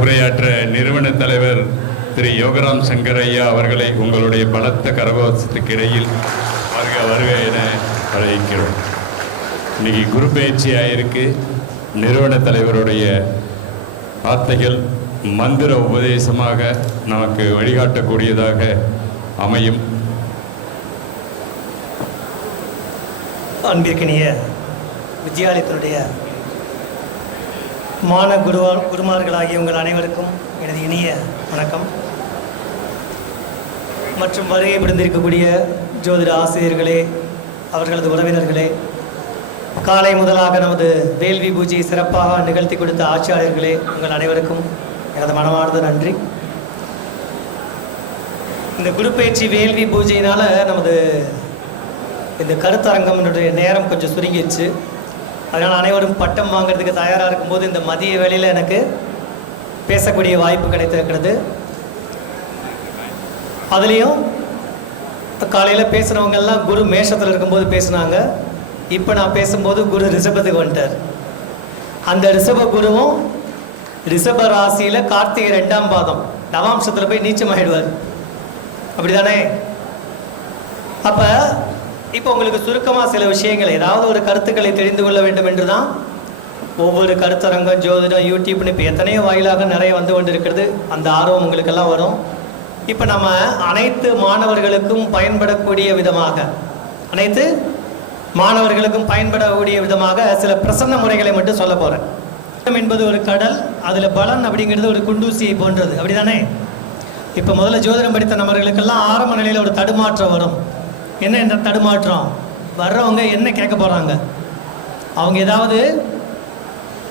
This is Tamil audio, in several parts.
உரையாற்ற நிறுவன தலைவர் திரு யோகராம் சங்கர் ஐயா அவர்களை உங்களுடைய பலத்த கரகோஷத்துக்கு இடையில் வருக வருக என அழைக்கிறோம். இன்னைக்கு குரு பயிற்சி ஆயிருக்கு. நிறுவன தலைவருடைய வார்த்தைகள் மந்திர உபதேசமாக நமக்கு வழிகாட்டக்கூடியதாக அமையும். அன்பிற்கினிய வித்யாலயத்தினுடைய குருமார்களாகிய உங்கள் அனைவருக்கும் எனது இனிய வணக்கம். மற்றும் வருகை புரிந்திருக்கக்கூடிய ஜோதிட ஆசிரியர்களே, அவர்களது உறவினர்களே, காலை முதலாக நமது வேள்வி பூஜையை சிறப்பாக நிகழ்த்தி கொடுத்த ஆட்சியாளர்களே, உங்கள் அனைவருக்கும் எனது மனமார்ந்த நன்றி. இந்த குரு பயிற்சி வேள்வி பூஜையினால் நமது இந்த கருத்தரங்கத்தினுடைய நேரம் கொஞ்சம் சுருங்கிடுச்சு. அதனால் அனைவரும் பட்டம் வாங்கிறதுக்கு தயாராக இருக்கும்போது இந்த மதிய வேளையில் எனக்கு பேசக்கூடிய வாய்ப்பு கிடைத்திருக்கிறது. அதுலேயும் காலையில் பேசுகிறவங்கெல்லாம் குரு மேஷத்தில் இருக்கும்போது பேசுனாங்க. இப்போ நான் பேசும்போது குரு ரிஷபத்துக்கு வந்துட்டார். அந்த ரிஷப குருவும் ரிஷப ராசியில் கார்த்திகை 2ஆம் பாதம் நவாம்சத்தில் போய் நீச்சமாகிடுவார். அப்படி தானே? அப்போ இப்போ உங்களுக்கு சுருக்கமாக சில விஷயங்கள், ஏதாவது ஒரு கருத்துக்களை தெரிந்து கொள்ள வேண்டும் என்று தான் ஒவ்வொரு கருத்தரங்கம், ஜோதிடம், யூடியூப்னு இப்போ எத்தனையோ வாயிலாக நிறைய வந்து கொண்டு இருக்கிறது. அந்த ஆர்வம் உங்களுக்கெல்லாம் வரும். இப்போ நம்ம அனைத்து மாணவர்களுக்கும் பயன்படக்கூடிய விதமாக சில பிரசன்ன முறைகளை மட்டும் சொல்ல போகிறேன். என்பது ஒரு கடல், அதில் பலன் அப்படிங்கிறது ஒரு குண்டூசியை போன்றது. அப்படி தானே? இப்போ முதல்ல ஜோதிடம் படித்த நபர்களுக்கெல்லாம் ஆரம்ப நிலையில் ஒரு தடுமாற்றம் வரும். என்ன என்ற தடுமாற்றம்? வர்றவங்க என்ன கேட்க போகிறாங்க, அவங்க ஏதாவது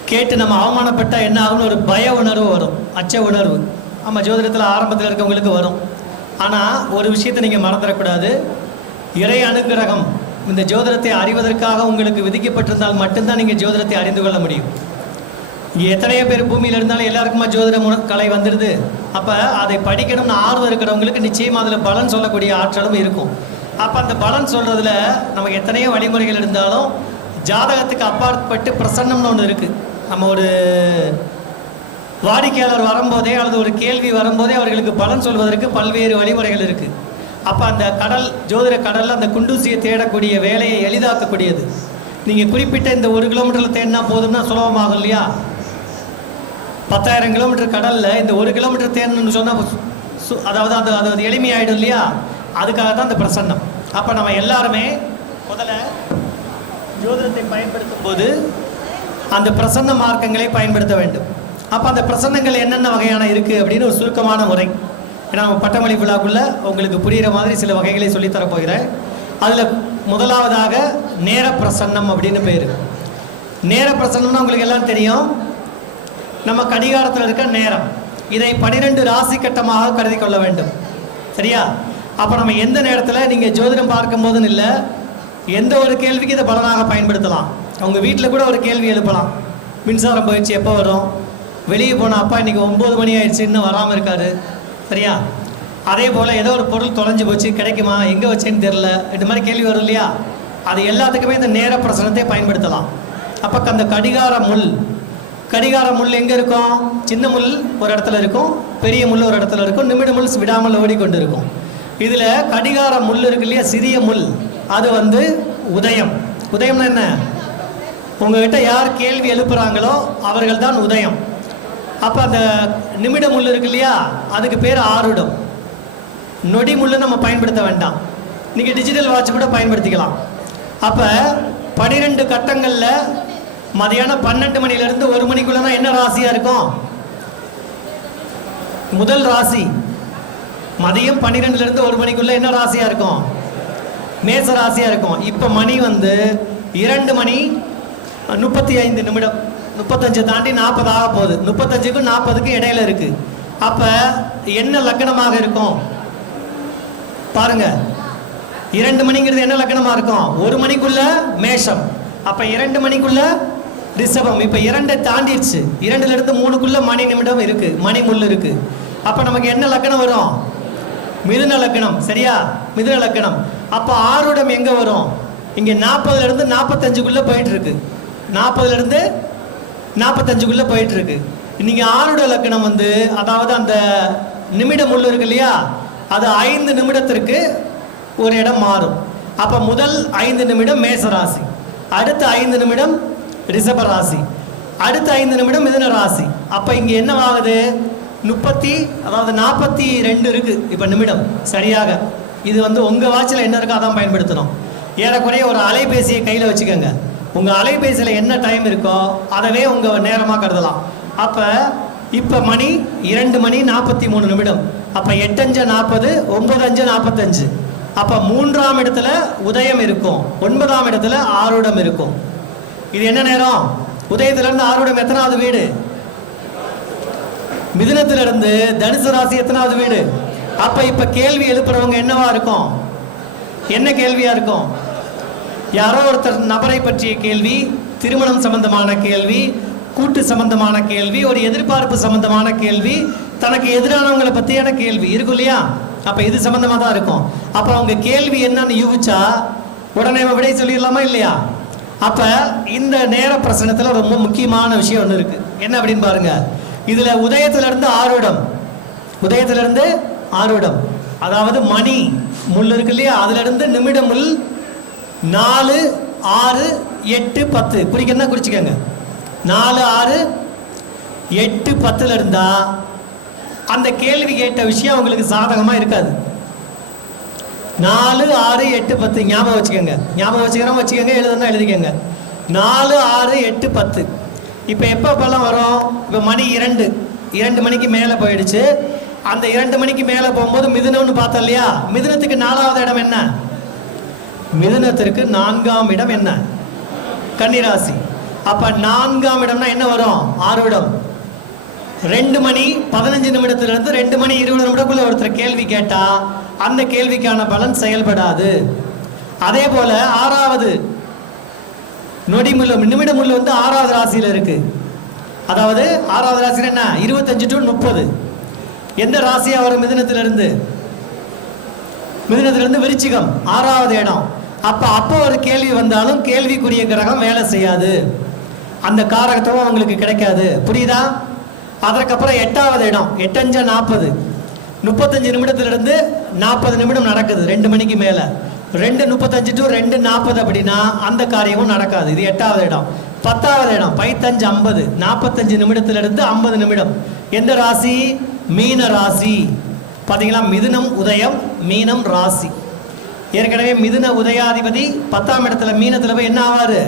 கேட்டு நம்ம அவமானப்பட்டால் என்ன ஆகும்னு ஒரு பய உணர்வு வரும், அச்ச உணர்வு. ஆமாம், ஜோதிடத்தில் ஆரம்பத்தில் இருக்கவங்களுக்கு வரும். ஆனால் ஒரு விஷயத்தை நீங்கள் மறந்துடக்கூடாது. இறை அனுக்கிரகம் இந்த ஜோதிடத்தை அறிவதற்காக உங்களுக்கு விதிக்கப்பட்டிருந்தால் மட்டும்தான் நீங்கள் ஜோதிடத்தை அறிந்து கொள்ள முடியும். இங்கே எத்தனையோ பேர் பூமியில் இருந்தாலும் எல்லாருக்குமா ஜோதிட கலை வந்துடுது. அப்போ அதை படிக்கணும்னு ஆர்வம் இருக்கிறவங்களுக்கு நிச்சயமாக அதில் பலன் சொல்லக்கூடிய ஆற்றலும் இருக்கும். அப்போ அந்த பலன் சொல்கிறதுல நமக்கு எத்தனையோ வழிமுறைகள் இருந்தாலும் ஜாதகத்துக்கு அப்பாற்பட்டு பிரசன்னம்னு ஒன்று இருக்குது. நம்ம ஒரு வாடிக்கையாளர் வரும்போதே அல்லது ஒரு கேள்வி வரும்போதே அவர்களுக்கு பலன் சொல்வதற்கு பல்வேறு வழிமுறைகள் இருக்குது. அப்போ அந்த கடல், ஜோதிட கடலில் அந்த குண்டூசியை தேடக்கூடிய வேலையை எளிதாக்கக்கூடியது. நீங்கள் குறிப்பிட்ட இந்த 1 கிலோமீட்டரில் தேடினா போதும்னா சுலபமாகும் இல்லையா? 10,000 கிலோமீட்டர் கடலில் இந்த 1 கிலோமீட்டர் தேடணும்னு சொன்னால் அதாவது அது எளிமையாயிடும் இல்லையா? அதுக்காக தான் இந்த பிரசன்னம். அப்போ நம்ம எல்லாருமே முதல்ல ஜோதிடத்தை பயன்படுத்தும் போது அந்த பிரசன்ன மார்க்கங்களை பயன்படுத்த வேண்டும். அப்போ அந்த பிரசன்னங்கள் என்னென்ன வகையான இருக்குது அப்படின்னு ஒரு சுருக்கமான முறை. ஏன்னா நம்ம பட்டமளி விழாக்குள்ளே உங்களுக்கு புரிகிற மாதிரி சில வகைகளை சொல்லித்தரப் போகிறேன். அதில் முதலாவதாக நேர பிரசன்னம் அப்படின்னு பேர். நேர பிரசன்னம்னா உங்களுக்கு எல்லாம் தெரியும். நம்ம கடிகாரத்தில் இருக்க நேரம், இதை 12 ராசி கட்டமாக கருதி கொள்ள வேண்டும். சரியா? அப்போ நம்ம எந்த நேரத்தில் நீங்கள் ஜோதிடம் பார்க்கும் போதுன்னு இல்லை, எந்த ஒரு கேள்விக்கு இதை பலனாக பயன்படுத்தலாம். உங்கள் வீட்டில் கூட ஒரு கேள்வி எழுப்பலாம். மின்சாரம் போயிடுச்சு, எப்போ வரும்? வெளியே போனால் அப்பா இன்றைக்கி 9 மணி ஆயிடுச்சு, இன்னும் வராமல் இருக்காரு. சரியா? அதே போல் ஏதோ ஒரு பொருள் தொலைஞ்சு போச்சு, கிடைக்குமா, எங்கே வச்சேன்னு தெரில, இந்த மாதிரி கேள்வி வரும் இல்லையா? அது எல்லாத்துக்குமே இந்த நேர பிரசனத்தை பயன்படுத்தலாம். அப்போ அந்த கடிகார முள் எங்கே இருக்கும்? சின்ன முள் ஒரு இடத்துல இருக்கும், பெரிய முள் ஒரு இடத்துல இருக்கும், நிமிட முள் விடாமல் ஓடிக்கொண்டு இருக்கும். இதில் கடிகார முள் இருக்கு இல்லையா, சிறிய முள், அது வந்து உதயம். உதயம்னா என்ன? உங்ககிட்ட யார் கேள்வி எழுப்புகிறாங்களோ அவர்கள் தான் உதயம். அப்போ அந்த நிமிட முள் இருக்கு இல்லையா, அதுக்கு பேர் ஆருடம். நொடி முள் நம்ம பயன்படுத்த வேண்டாம். நீங்கள் டிஜிட்டல் வாட்ச் கூட பயன்படுத்திக்கலாம். அப்போ 12 கட்டங்களில் மதியானம் 12 மணிலேருந்து 1 மணிக்குள்ளே தான் என்ன ராசியாக இருக்கும்? முதல் ராசி. மதியம் 12லேருந்து 1 மணிக்குள்ளே என்ன ராசியாக இருக்கும்? மேச ராசியாக இருக்கும். இப்போ மணி வந்து 2 மணி 35 நிமிடம், 35 தாண்டி 40 ஆக போகுது. 35க்கும் 40க்கும் இடையில இருக்குது. அப்போ என்ன லக்னமாக இருக்கும் பாருங்க. 2 மணிங்கிறது என்ன லக்னமாக இருக்கும்? 1 மணிக்குள்ள மேஷம். அப்போ 2 மணிக்குள்ள ரிஷபம். இப்போ 2 தாண்டிடுச்சு. 2லேருந்து 3க்குள்ள மணி நிமிடம் இருக்குது, மணி முள் இருக்குது. அப்போ நமக்கு என்ன லக்னம் வரும்? மிதுன லக்னம். சரியா? மிதுன லக்னம். அப்போ ஆருடம் எங்கே வரும்? இங்கே 40லேருந்து 45க்குள்ளே போயிட்டுருக்கு. 40லேருந்து 45க்குள்ளே போயிட்டுருக்கு. இன்னைக்கு ஆருட லக்னம் வந்து அதாவது அந்த நிமிடம் உள்ள இருக்கு இல்லையா, அது 5 நிமிடத்திற்கு ஒரு இடம் மாறும். அப்போ முதல் 5 நிமிடம் மேச ராசி, அடுத்த 5 நிமிடம் ரிஷப ராசி, அடுத்த 5 நிமிடம் மிதுன ராசி. அப்போ இங்கே என்னவாகுது, 42 இருக்கு இப்போ நிமிடம் சரியாக. இது வந்து உங்கள் வாட்சில் என்ன இருக்கோ அதான் பயன்படுத்தணும். ஏறக்குறைய ஒரு அலைபேசியை கையில் வச்சுக்கோங்க. உங்கள் அலைபேசியில் என்ன டைம் இருக்கோ அதவே உங்கள் நேரமாக கருதலாம். அப்போ இப்போ மணி 2:43 நிமிடம். அப்போ 8:40, 9:45. அப்போ 3ஆம் இடத்துல உதயம் இருக்கும், 9ஆம் இடத்துல ஆருடம் இருக்கும். இது என்ன நேரம்? உதயத்திலிருந்து ஆருடம் எத்தனாவது வீடு? மிதுனத்திலிருந்து தனுசு ராசி எத்தனாவது வீடு? அப்ப இப்ப கேள்வி எழுப்புறவங்க என்னவா இருக்கும்? என்ன கேள்வியா இருக்கும்? யாரோ ஒருத்தர் நபரை பற்றிய கேள்வி, திருமணம் சம்பந்தமான கேள்வி, கூட்டு சம்பந்தமான கேள்வி, ஒரு எதிர்பார்ப்பு சம்பந்தமான கேள்வி, தனக்கு எதிரானவங்களை பற்றியான கேள்வி இருக்கும் இல்லையா? அப்ப இது சம்பந்தமா தான் இருக்கும். அப்ப அவங்க கேள்வி என்னன்னு யூகிச்சா உடனே விடை சொல்லிடலாமா இல்லையா? அப்ப இந்த நேர பிரசனத்துல ரொம்ப முக்கியமான விஷயம் ஒன்று இருக்கு. என்ன அப்படின்னு பாருங்க. இதுல உதயத்திலிருந்து ஆருடம், அதாவது மணி முள் இருக்கு இல்லையா, அதுல இருந்து நிமிடம் முள் 4, 6, 8, 10 குறிக்கன்னா குறிச்சுக்கங்க. 4, 6, 8, 10 இருந்தா அந்த கேள்வி கேட்ட விஷயம் உங்களுக்கு சாதகமா இருக்காது. 4, 6, 8, 10 ஞாபகம் வச்சுக்கோங்க, எழுதுனா எழுதிக்கங்க. 4, 6, 8, 10. இப்போ எப்போ பலம் வரும்? இப்போ மணி 2 மணிக்கு மேலே போயிடுச்சு. அந்த 2 மணிக்கு மேலே போகும்போது மிதுனம்னு பார்த்தோம் இல்லையா? மிதுனத்துக்கு 4ஆவது இடம் என்ன? மிதுனத்திற்கு 4ஆம் இடம் என்ன? கன்னிராசி. அப்போ 4ஆம் இடம்னா என்ன வரும்? ஆருடம். 2 மணி 15 நிமிடத்திலிருந்து 2 மணி 20 நிமிடக்குள்ள ஒருத்தர் கேள்வி கேட்டா அந்த கேள்விக்கான பலன் செயல்படாது. அதே போல 6வது நிமிடம் முள்ள வந்து 6வது ராசியில் இருக்கு. அதாவது 6வது ராசியில் என்ன? 25 to 30. எந்த ராசியா வரும்? மிதுனத்திலிருந்து விருச்சிகம், 6வது இடம். அப்போ ஒரு கேள்வி வந்தாலும் கேள்விக்குரிய கிரகம் வேலை செய்யாது, அந்த காரகத்துவம் அவங்களுக்கு கிடைக்காது. புரியுதா? அதற்கப்புறம் 8வது இடம், 8:40, 35 நிமிடத்திலிருந்து 40 நிமிடம் நடக்குது 2 மணிக்கு மேலே. 2:35 to 2:40 அப்படின்னா அந்த காரியமும் நடக்காது. இது 8வது இடம். 10வது இடம் 15:50, 45 நிமிடத்திலிருந்து 50 நிமிடம். எந்த ராசி? மீன ராசி. பார்த்தீங்களா? மிதுனம் உதயம், மீனம் ராசி. ஏற்கனவே மிதுன உதயாதிபதி 10ஆம் இடத்துல மீனத்தில் போய் என்ன ஆவார்?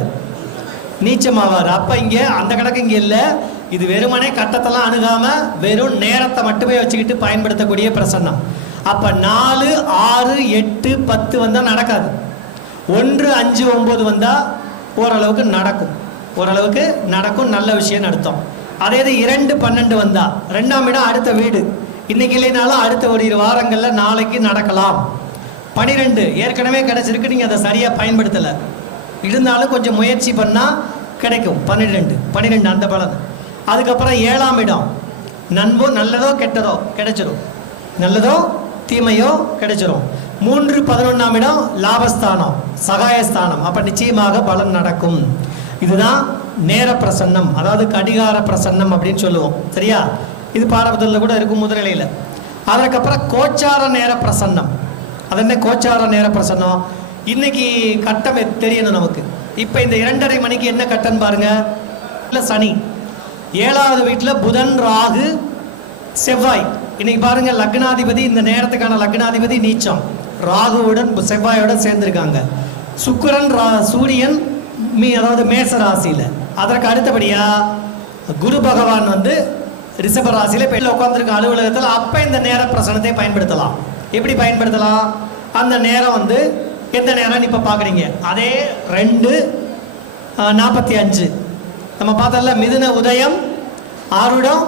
நீச்சம் ஆவார். அப்போ இங்கே அந்த கணக்கு இங்கே இல்லை. இது வெறுமனே கட்டத்தெல்லாம் அணுகாம வெறும் நேரத்தை மட்டுமே வச்சுக்கிட்டு பயன்படுத்தக்கூடிய பிரசன்னம். அப்ப 4, 6, 8, 10 வந்தா நடக்காது. 1, 5, 9 வந்தா ஓரளவுக்கு நடக்கும், நல்ல விஷயம் நடத்தும். அதே இது 2, 12 வந்தா 2ஆம் இடம் அடுத்த வீடு. இன்னைக்கு இல்லைனாலும் அடுத்த ஒரு 2 வாரங்கள்ல நாளைக்கு நடக்கலாம். 12 ஏற்கனவே கிடைச்சிருக்கு, நீங்க அதை சரியா பயன்படுத்தல, இருந்தாலும் கொஞ்சம் முயற்சி பண்ணா கிடைக்கும். 12 அந்த பலன். அதுக்கப்புறம் 7ஆம் இடம் நல்லதோ கெட்டதோ கிடைச்சிடும், நல்லதோ தீமையோ கிடைச்சிடும். 3, 11ஆம் இடம் லாபஸ்தானம், சகாயஸ்தானம். அப்ப நிச்சயமாக பலன் நடக்கும். இதுதான் நேர பிரசன்னம், அதாவது கடிகார பிரசன்னம் அப்படின்னு சொல்லுவோம். சரியா? இது பாரபத்தில் கூட இருக்கும் முதலிலையில். அதற்கப்புறம் கோச்சார நேர பிரசன்னம். அது என்ன கோச்சார நேர பிரசன்னம்? இன்னைக்கு கட்டம் தெரியணும் நமக்கு. இப்போ இந்த 2:30 மணிக்கு என்ன கட்டம் பாருங்க. இல்லை சனி, 7வது வீட்டில் புதன், ராகு, செவ்வாய். இன்னைக்கு பாருங்க லக்னாதிபதி, இந்த நேரத்துக்கான லக்னாதிபதி நீச்சம், ராகுவுடன் செவ்வாயோட சேர்ந்திருக்காங்க. சுக்கிரன் சூரியன் அதாவது மேச ராசியில். அதற்கு அடுத்தபடியா குரு பகவான் வந்து ரிஷப ராசியில் இப்போ உட்காந்துருக்க அலுவலகத்தில். அப்போ இந்த நேர பிரசனத்தை பயன்படுத்தலாம். எப்படி பயன்படுத்தலாம்? அந்த நேரம் வந்து எந்த நேரம்னு இப்போ பார்க்குறீங்க, அதே 2:45 நம்ம பார்த்தோம்ல, மிதுன உதயம், ஆருடம்,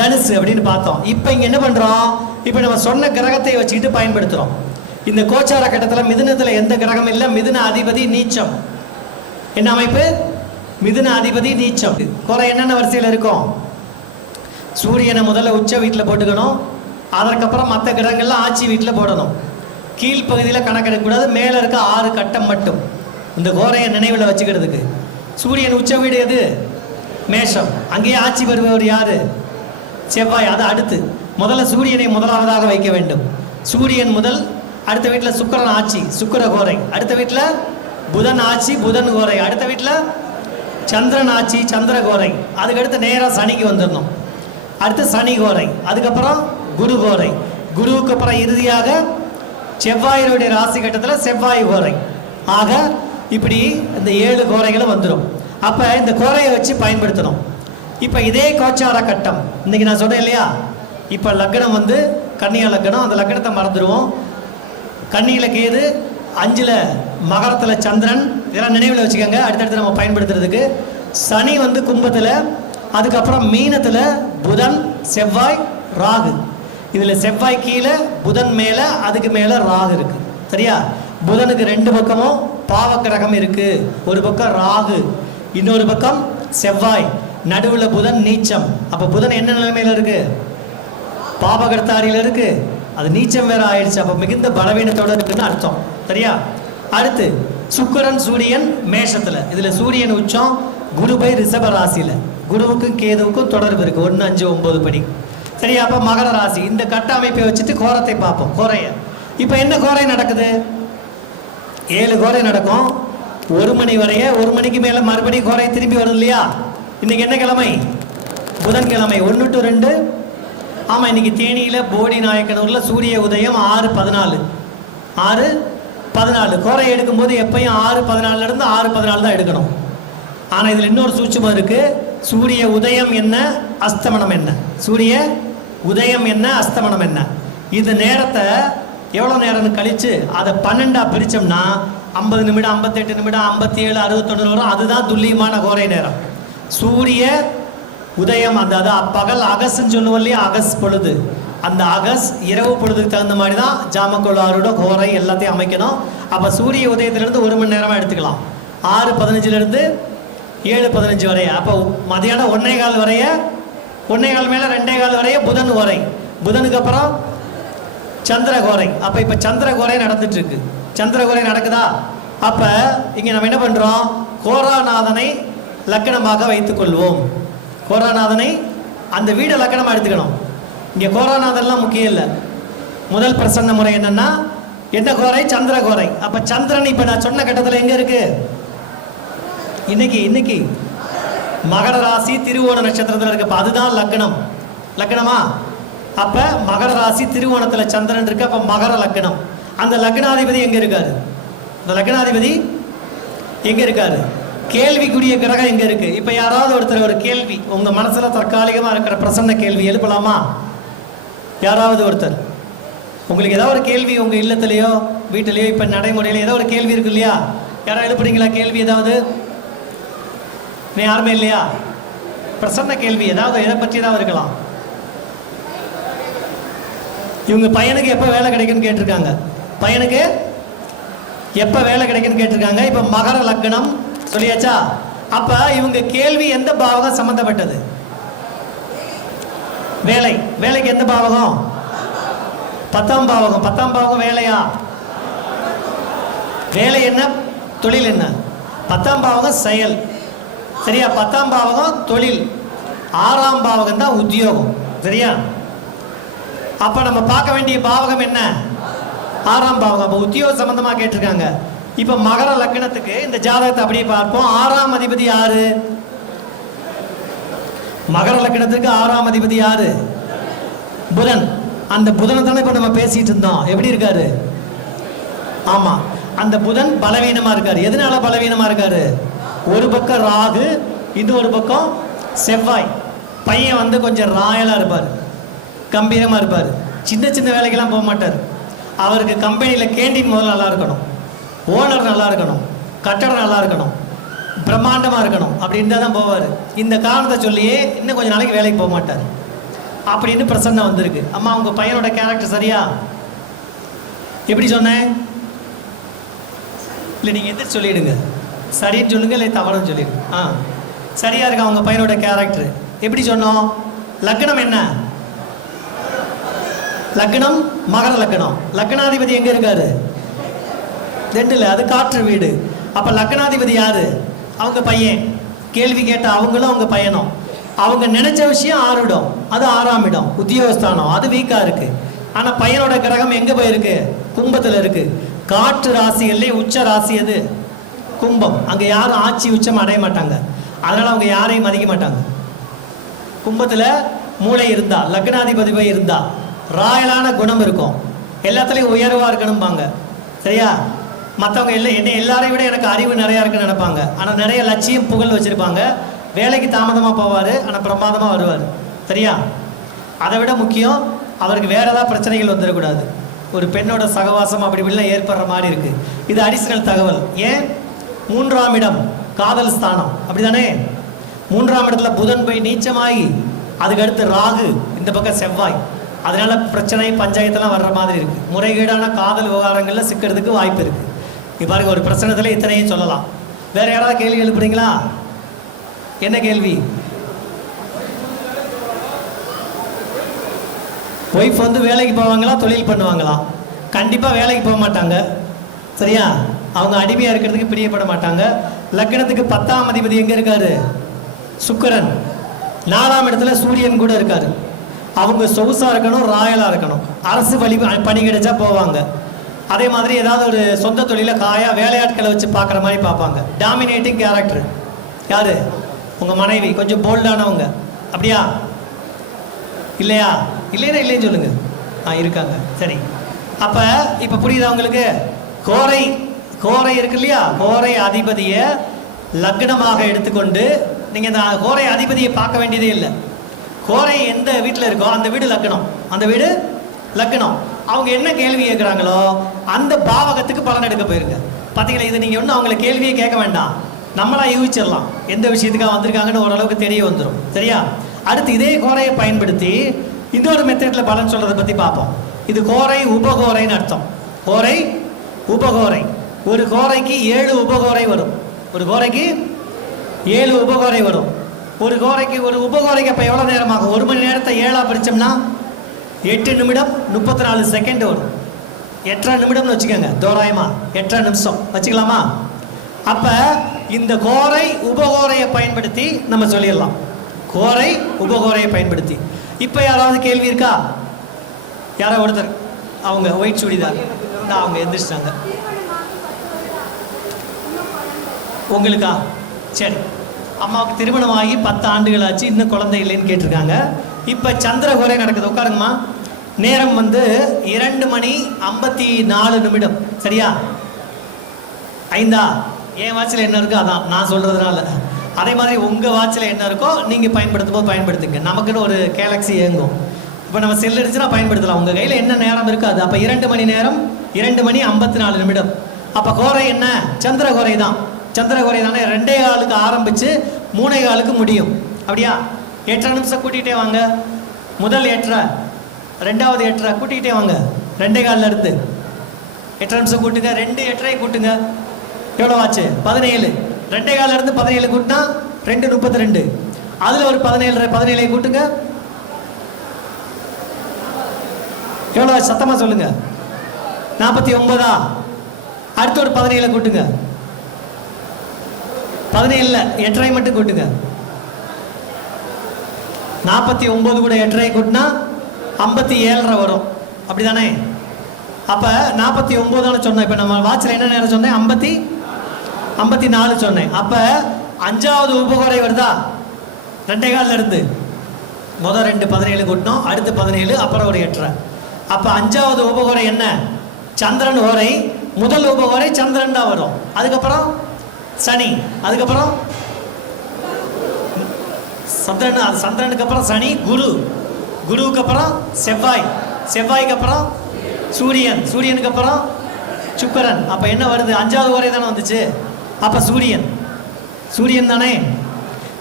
தனுசு அப்படின்னு பார்த்தோம். இப்போ இங்கே என்ன பண்ணுறோம்? இப்போ நம்ம சொன்ன கிரகத்தை வச்சுக்கிட்டு பயன்படுத்துகிறோம். இந்த கோச்சார கட்டத்தில் மிதுனத்தில் எந்த கிரகம் இல்லை, மிதுன அதிபதி நீச்சம். என்ன அமைப்பு? மிதுன அதிபதி நீச்சம். குறை என்னென்ன வரிசையில் இருக்கும்? சூரியனை முதல்ல உச்ச வீட்டில் போட்டுக்கணும், அதற்கப்புறம் மற்ற கிரகங்கள்லாம் ஆட்சி வீட்டில் போடணும். கீழ்ப்பகுதியில் கணக்கெடுக்கக்கூடாது, மேலே இருக்க 6 கட்டம் மட்டும் இந்த கோரையை நினைவில் வச்சுக்கிறதுக்கு. சூரியன் உச்ச வீடு எது? மேஷம். அங்கேயே ஆட்சி வருபவர் யாரு? செவ்வாய். அது அடுத்து முதல்ல சூரியனை முதலாவதாக வைக்க வேண்டும். சூரியன் முதல். அடுத்த வீட்டில் சுக்கிரன் ஆட்சி, சுக்கிர கோரை. அடுத்த வீட்டில் புதன் ஆட்சி, புதன் கோரை. அடுத்த வீட்டில் சந்திரன் ஆட்சி, சந்திர கோரை. அதுக்கடுத்து நேராக சனிக்கு வந்துடணும். அடுத்து சனி கோரை. அதுக்கப்புறம் குரு கோரை. குருவுக்கு அப்புறம் இறுதியாக செவ்வாயினுடைய ராசி கட்டத்தில் செவ்வாய் கோரை. ஆக இப்படி இந்த 7 கோரைகளும் வந்துடும். அப்போ இந்த கோரையை வச்சு பயன்படுத்தணும். இப்போ இதே கோச்சார கட்டம் இன்னைக்கு நான் சொன்னேன் இல்லையா? இப்போ லக்னம் வந்து கன்னியா லக்னம். அந்த லக்னத்தை மறந்துடுவோம். கன்னியில் கேது, 5ல் மகரத்தில் சந்திரன். இதெல்லாம் நினைவில் வச்சுக்கோங்க அடுத்தடுத்து நம்ம பயன்படுத்துறதுக்கு. சனி வந்து கும்பத்தில். அதுக்கப்புறம் மீனத்தில் புதன், செவ்வாய், ராகு. இதில் செவ்வாய் கீழே, புதன் மேலே, அதுக்கு மேலே ராகு இருக்குது. சரியா? புதனுக்கு 2 பக்கமும் பாவக்கிரகம் இருக்குது. ஒரு பக்கம் ராகு, இன்னொரு பக்கம் செவ்வாய், நடுவில் புதன் நீச்சம். அப்போ புதன் என்ன நிலைமையில் இருக்குது? பாவகர்த்தாரியில் இருக்குது. அது நீச்சம் வேற ஆயிடுச்சு. அப்போ மிகுந்த பலவீனத்தோடு இருக்குன்னு அர்த்தம். சரியா? அடுத்து சுக்கிரன் சூரியன் மேஷத்தில். இதில் சூரியன் உச்சம். குரு போய் ரிஷப ராசியில். குருவுக்கும் கேதுவுக்கும் தொடர்பு இருக்குது. 1, 5, 9 படி. சரியா? அப்போ மகர ராசி. இந்த கட்ட அமைப்பை வச்சுட்டு கோரத்தை பார்ப்போம். கோரைய இப்போ என்ன கோரை நடக்குது? 7 கோரை நடக்கும். 1 மணி வரைய. 1 மணிக்கு மேலே மறுபடியும் கோரை திரும்பி வரும் இல்லையா? இன்னைக்கு என்ன கிழமை? புதன்கிழமை. 1 to 2. ஆமாம், இன்னைக்கு தேனியில் போடி நாயக்கனூரில் சூரிய உதயம் 6:14. 6:14 கோரை எடுக்கும்போது எப்பயும் 6:14 6:14 தான் எடுக்கணும். ஆனால் இதில் இன்னொரு சூட்சுமம் இருக்குது. சூரிய உதயம் என்ன, அஸ்தமனம் என்ன? சூரிய உதயம் என்ன, அஸ்தமனம் என்ன? இந்த நேரத்தை எவ்வளோ நேரம்னு கழித்து அதை 12ஆக பிரித்தோம்னா 50 நிமிடம், 58 நிமிடம், 57, 61 வரும். அதுதான் துல்லியமான கோரை நேரம். சூரிய உதயம் அந்த பகல் அகஸ்ன்னு சொல்லுவோம் இல்லையா? அகஸ் பொழுது. அந்த அகஸ் இரவு பொழுதுக்கு தகுந்த மாதிரி தான் ஜாமக்கோளாரோட கோரை எல்லாத்தையும் அமைக்கணும். அப்போ சூரிய உதயத்திலேருந்து 1 மணி நேரமாக எடுத்துக்கலாம். 6:15 7:15 வரைய. அப்போ மதியானம் 1:15 வரைய, 1:15 மேலே 2:15 வரைய புதன் கோரை. புதனுக்கு அப்புறம் சந்திர கோரை. அப்போ இப்போ சந்திர கோரை நடந்துட்டு இருக்கு. சந்திர கோரை நடக்குதா? அப்போ இங்கே நம்ம என்ன பண்ணுறோம்? கோராநாதனை லக்கணமாக வைத்துக் கொள்வோம். கோராநாதனை அந்த வீடை லக்கணமாக எடுத்துக்கணும். இங்கே கோராநாதன்லாம் முக்கியம் இல்லை. முதல் பிரசன்ன முறை என்னன்னா என்ன கோரை? சந்திர கோரை. அப்போ சந்திரன் இப்போ நான் சொன்ன கட்டத்தில் எங்கே இருக்கு? இன்னைக்கு மகர ராசி திருவோண நட்சத்திரத்தில் இருக்கு. அப்போ அதுதான் லக்னம். லக்னமா? அப்போ மகர ராசி திருவோணத்தில் சந்திரன் இருக்கு. அப்போ மகர லக்னம். அந்த லக்னாதிபதி எங்கே இருக்காரு? அந்த லக்னாதிபதி எங்கே இருக்காரு? கேள்விக்குரிய கிரகம் எங்கே இருக்கு? இப்போ யாராவது ஒருத்தர் ஒரு கேள்வி உங்கள் மனசில் தற்காலிகமாக இருக்கிற பிரசன்ன கேள்வி எழுப்பலாமா? யாராவது ஒருத்தர் உங்களுக்கு ஏதாவது ஒரு கேள்வி உங்கள் இல்லத்திலையோ வீட்டிலையோ இப்போ நடைமுறையில் ஏதோ ஒரு கேள்வி இருக்கு இல்லையா? யாராவது எழுப்புறீங்களா கேள்வி ஏதாவது? நீ யாருமே இல்லையா? பிரசன்ன கேள்வி ஏதாவது எதை பற்றி தான் இருக்கலாம். இவங்க பையனுக்கு எப்போ வேலை கிடைக்குன்னு கேட்டிருக்காங்க. பையனுக்கு எப்போ வேலை கிடைக்குன்னு கேட்டிருக்காங்க. இப்போ மகர லக்னம் சொல்லியாச்சா? அப்போ இவங்க கேள்வி எந்த பாவகம் சம்மந்தப்பட்டது? வேலை. வேலைக்கு எந்த பாவகம்? 10ஆம் பாவகம். 10ஆம் பாவகம் வேலையா? வேலை என்ன, தொழில் என்ன? 10ஆம் பாவகம் செயல். சரியா? 10ஆம் பாவகம் தொழில். 6ஆம் பாவகம் தான் உத்தியோகம். சரியா? அப்ப நம்ம பார்க்க வேண்டிய பாவகம் என்ன? 6ஆம் பாவகம். அப்ப உத்தியோக சம்பந்தமா கேட்டிருக்காங்க. இப்ப மகர லக்னத்துக்கு இந்த ஜாதகத்தை அப்படியே பார்ப்போம். 6ஆம் அதிபதி யாரு? மகர லக்னத்துக்கு 6ஆம் அதிபதி யாரு? புதன். அந்த புதனை தானே இப்ப நம்ம பேசிட்டு இருந்தோம். எப்படி இருக்காரு? ஆமா, அந்த புதன் பலவீனமா இருக்காரு. எதனால பலவீனமா இருக்காரு? ஒரு பக்கம் ராகு, இன்னொரு பக்கம் செவ்வாய். பையன் வந்து கொஞ்சம் ராயலா இருப்பார், கம்பீரமா இருப்பார். சின்ன சின்ன வேலைக்கெல்லாம் போக மாட்டார். அவருக்கு கம்பெனியில் கேண்டீன் முதல்ல நல்லா இருக்கணும், ஓனர் நல்லா இருக்கணும், கட்டடம் நல்லா இருக்கணும், பிரம்மாண்டமாக இருக்கணும். அப்படி இருந்தால் தான் போவார். இந்த காரணத்தை சொல்லியே இன்னும் கொஞ்சம் நாளைக்கு வேலைக்கு போக மாட்டார் அப்படின்னு பிரசன்னம் வந்திருக்கு. அம்மா உங்கள் பையனோட கேரக்டர் சரியா? எப்படி சொன்னேன்? இல்லை நீங்கள் எதிர்த்து சொல்லிவிடுங்க. சரின்னு சொல்லுங்க, இல்லை தவறுன்னு சொல்லிடுங்க. சரியா இருக்கா உங்கள் பையனோட கேரக்டர்? எப்படி சொன்னோம்? லக்னம் என்ன? லக்னம் மகர லக்னம். லக்னாதிபதி எங்கே இருக்காரு? 2ல். அது காற்று வீடு. அப்போ லக்னாதிபதி யாரு? அவங்க பையன். கேள்வி கேட்ட அவங்களும் அவங்க பையனும். அவங்க நினைச்ச விஷயம் 6 இடம், அது 6ஆம் இடம் உத்தியோகஸ்தானம், அது வீக்காக இருக்கு. ஆனால் பையனோட கிரகம் எங்கே போயிருக்கு? கும்பத்தில் இருக்கு. காற்று ராசிகள்லேயே உச்ச ராசி எது? கும்பம். அங்கே யாரும் ஆட்சி உச்சம் அடைய மாட்டாங்க, அதனால அவங்க யாரையும் மதிக்க மாட்டாங்க. கும்பத்தில் மூளை இருந்தா, லக்னாதிபதி போய் இருந்தா, ராயலான குணம் இருக்கும், எல்லாத்துலேயும் உயர்வாக இருக்கணும்பாங்க. சரியா? மற்றவங்க என்ன எல்லாரையும் விட எனக்கு அறிவு நிறையா இருக்குன்னு நினைப்பாங்க. ஆனால் நிறைய லட்சியம் புகழ் வச்சுருப்பாங்க. வேலைக்கு தாமதமாக போவார், ஆனால் பிரமாதமாக வருவார். சரியா? அதை விட முக்கியம், அவருக்கு வேறு ஏதாவது பிரச்சனைகள் வந்துடக்கூடாது. ஒரு பெண்ணோட சகவாசம் அப்படி இப்படிலாம் ஏற்படுற மாதிரி இருக்குது. இது அடிஷனல் தகவல். ஏன்? 3ஆம் இடம் காதல் ஸ்தானம், அப்படி தானே? 3ஆம் இடத்துல புதன் போய் நீச்சமாகி, அதுக்கடுத்து ராகு, இந்த பக்கம் செவ்வாய். அதனால பிரச்சனை பஞ்சாயத்தெல்லாம் வர்ற மாதிரி இருக்குது. முறைகேடான காதல் விவகாரங்களில் சிக்கிறதுக்கு வாய்ப்பு இருக்குது. இப்போ பாருங்க, ஒரு பிரச்சனத்தில் இத்தனையும் சொல்லலாம். வேறு யாராவது கேள்வி எழுப்புறீங்களா? என்ன கேள்வி? ஒய்ஃப் வந்து வேலைக்கு போவாங்களா, தொழில் பண்ணுவாங்களா? கண்டிப்பாக வேலைக்கு போக மாட்டாங்க. சரியா? அவங்க அடிமையாக இருக்கிறதுக்கு பிரியப்பட மாட்டாங்க. லக்னத்துக்கு 10ஆம் அதிபதி எங்கே இருக்காரு? சுக்கிரன். 4ஆம் இடத்துல சூரியன் கூட இருக்காரு. அவங்க சொகுசாக இருக்கணும், ராயலாக இருக்கணும். அரசு பணி கிடைச்சா போவாங்க. அதே மாதிரி ஏதாவது ஒரு சொந்த தொழிலை வேலையாட்களை வச்சு பார்க்குற மாதிரி பார்ப்பாங்க. டாமினேட்டிங் கேரக்டர் யாரு? உங்கள் மனைவி. கொஞ்சம் போல்டானவங்க, அப்படியா? இல்லையா? இல்லைன்னா இல்லைன்னு சொல்லுங்க. இருக்காங்க. சரி, அப்போ இப்போ புரியுதா உங்களுக்கு? கோரை இருக்கு இல்லையா? கோரை அதிபதியை லக்னமாக எடுத்துக்கொண்டு நீங்கள் இந்த கோரை அதிபதியை பார்க்க வேண்டியதே இல்லை. கோரை எந்த வீட்டில் இருக்கோ அந்த வீடு லக்னம், அந்த வீடு லக்னம். அவங்க என்ன கேள்வி கேட்குறாங்களோ அந்த பாவகத்துக்கு பலன் எடுக்க போயிருங்க. பார்த்தீங்களா? இது நீங்கள் ஒன்றும் அவங்கள கேள்வியே கேட்க வேண்டாம், நம்மளா யூகிச்சிடலாம் எந்த விஷயத்துக்காக வந்திருக்காங்கன்னு ஓரளவுக்கு தெரிய வந்துடும். சரியா? அடுத்து இதே கோரையை பயன்படுத்தி இன்னொரு மெத்தடில் பலன் சொல்கிறத பற்றி பார்ப்போம். இது கோரை உபகோரைன்னு அர்த்தம். கோரை உபகோரை. ஒரு கோரைக்கு 7 உபகோரை வரும். ஒரு கோரைக்கு 7 உபகோரை வரும். ஒரு உபகோரைக்கு அப்போ எவ்வளோ நேரம் ஆகும்? 1 மணி நேரத்தை 7ஆக பிரித்தோம்னா 8 நிமிடம் 34 செகண்ட் வரும். 8.5 நிமிடம்னு வச்சுக்கோங்க, தோராயமா 8.5 நிமிஷம் வச்சுக்கலாமா? அப்போ இந்த கோரை உபகோரையை பயன்படுத்தி நம்ம சொல்லிடலாம். கோரை உபகோரையை பயன்படுத்தி. இப்போ யாராவது கேள்வி இருக்கா? யாரோ ஒருத்தர், அவங்க ஒயிட் சுடிதார், அவங்க எந்திரிச்சிட்டாங்க. உங்களுக்கா? சரி, அம்மாவுக்கு திருமணம் ஆகி 10 ஆண்டுகள் ஆச்சு, இன்னும் குழந்தை இல்லைன்னு கேட்டிருக்காங்க. இப்போ சந்திரகோரை நடக்குது. உட்காருங்கம்மா. நேரம் வந்து 2:54. சரியா? 5ஆ? என் வாட்சில் என்ன இருக்கோ அதான் நான் சொல்கிறதுனால. அதே மாதிரி உங்கள் வாட்சில் என்ன இருக்கோ நீங்கள் பயன்படுத்தும் போது பயன்படுத்துங்க. நமக்குன்னு ஒரு கேலக்ஸி இயங்கும். இப்போ நம்ம செல் அடிச்சுனா பயன்படுத்தலாம். உங்கள் கையில் என்ன நேரம் இருக்குது அது. அப்போ 2 மணி நேரம் 2:54. அப்போ கோரை என்ன? சந்திரகோரை தான். சந்திரகோரை தானே? 2:15 ஆரம்பித்து 3:15 முடியும். அப்படியா? 8.5 நிமிஷம் கூட்டிகிட்டே வாங்க. முதல் 8.5, 2வது 8.5 கூட்டிகிட்டே வாங்க. 2:15 இருந்து 8.5 நிமிஷம் கூட்டுங்க. 2 8.5 கூட்டுங்க. எவ்வளோ ஆச்சு? 17. 2:15 இருந்து 17 கூட்டினா 2:32. அதில் ஒரு 17 கூட்டுங்க. எவ்வளோ ஆச்சு? சத்தமாக சொல்லுங்க. 49ஆ? அடுத்து ஒரு 17 கூட்டுங்க. 17 8.5 மட்டும் கூட்டுங்க. 49 கூட 8.5 கூட்டினா 57.5 வரும். அப்படி தானே? அப்போ 49 சொன்னேன். இப்போ நம்ம வாட்சில் என்ன நேரம் சொன்னேன்? 54 சொன்னேன். அப்போ 5வது உபகோரை வருதா? 2:15 இருந்து முதல் 2 17 கூட்டினோம், அடுத்து 17, அப்புறம் ஒரு 8.5. அப்போ 5வது உபகோரை என்ன? சந்திரன் ஓரை. முதல் உபகோரை சந்திரன் தான் வரும். அதுக்கப்புறம் சனி, அதுக்கப்புறம் சந்திரனுக்கு அப்புறம் சனி, குருவுக்கு அப்புறம் செவ்வாய், செவ்வாய்க்கு அப்புறம் சூரியன், சூரியனுக்கு அப்புறம் சுக்கிரன். அப்போ என்ன வருது? 5வது கோரை தானே வந்துச்சு. அப்போ சூரியன் தானே?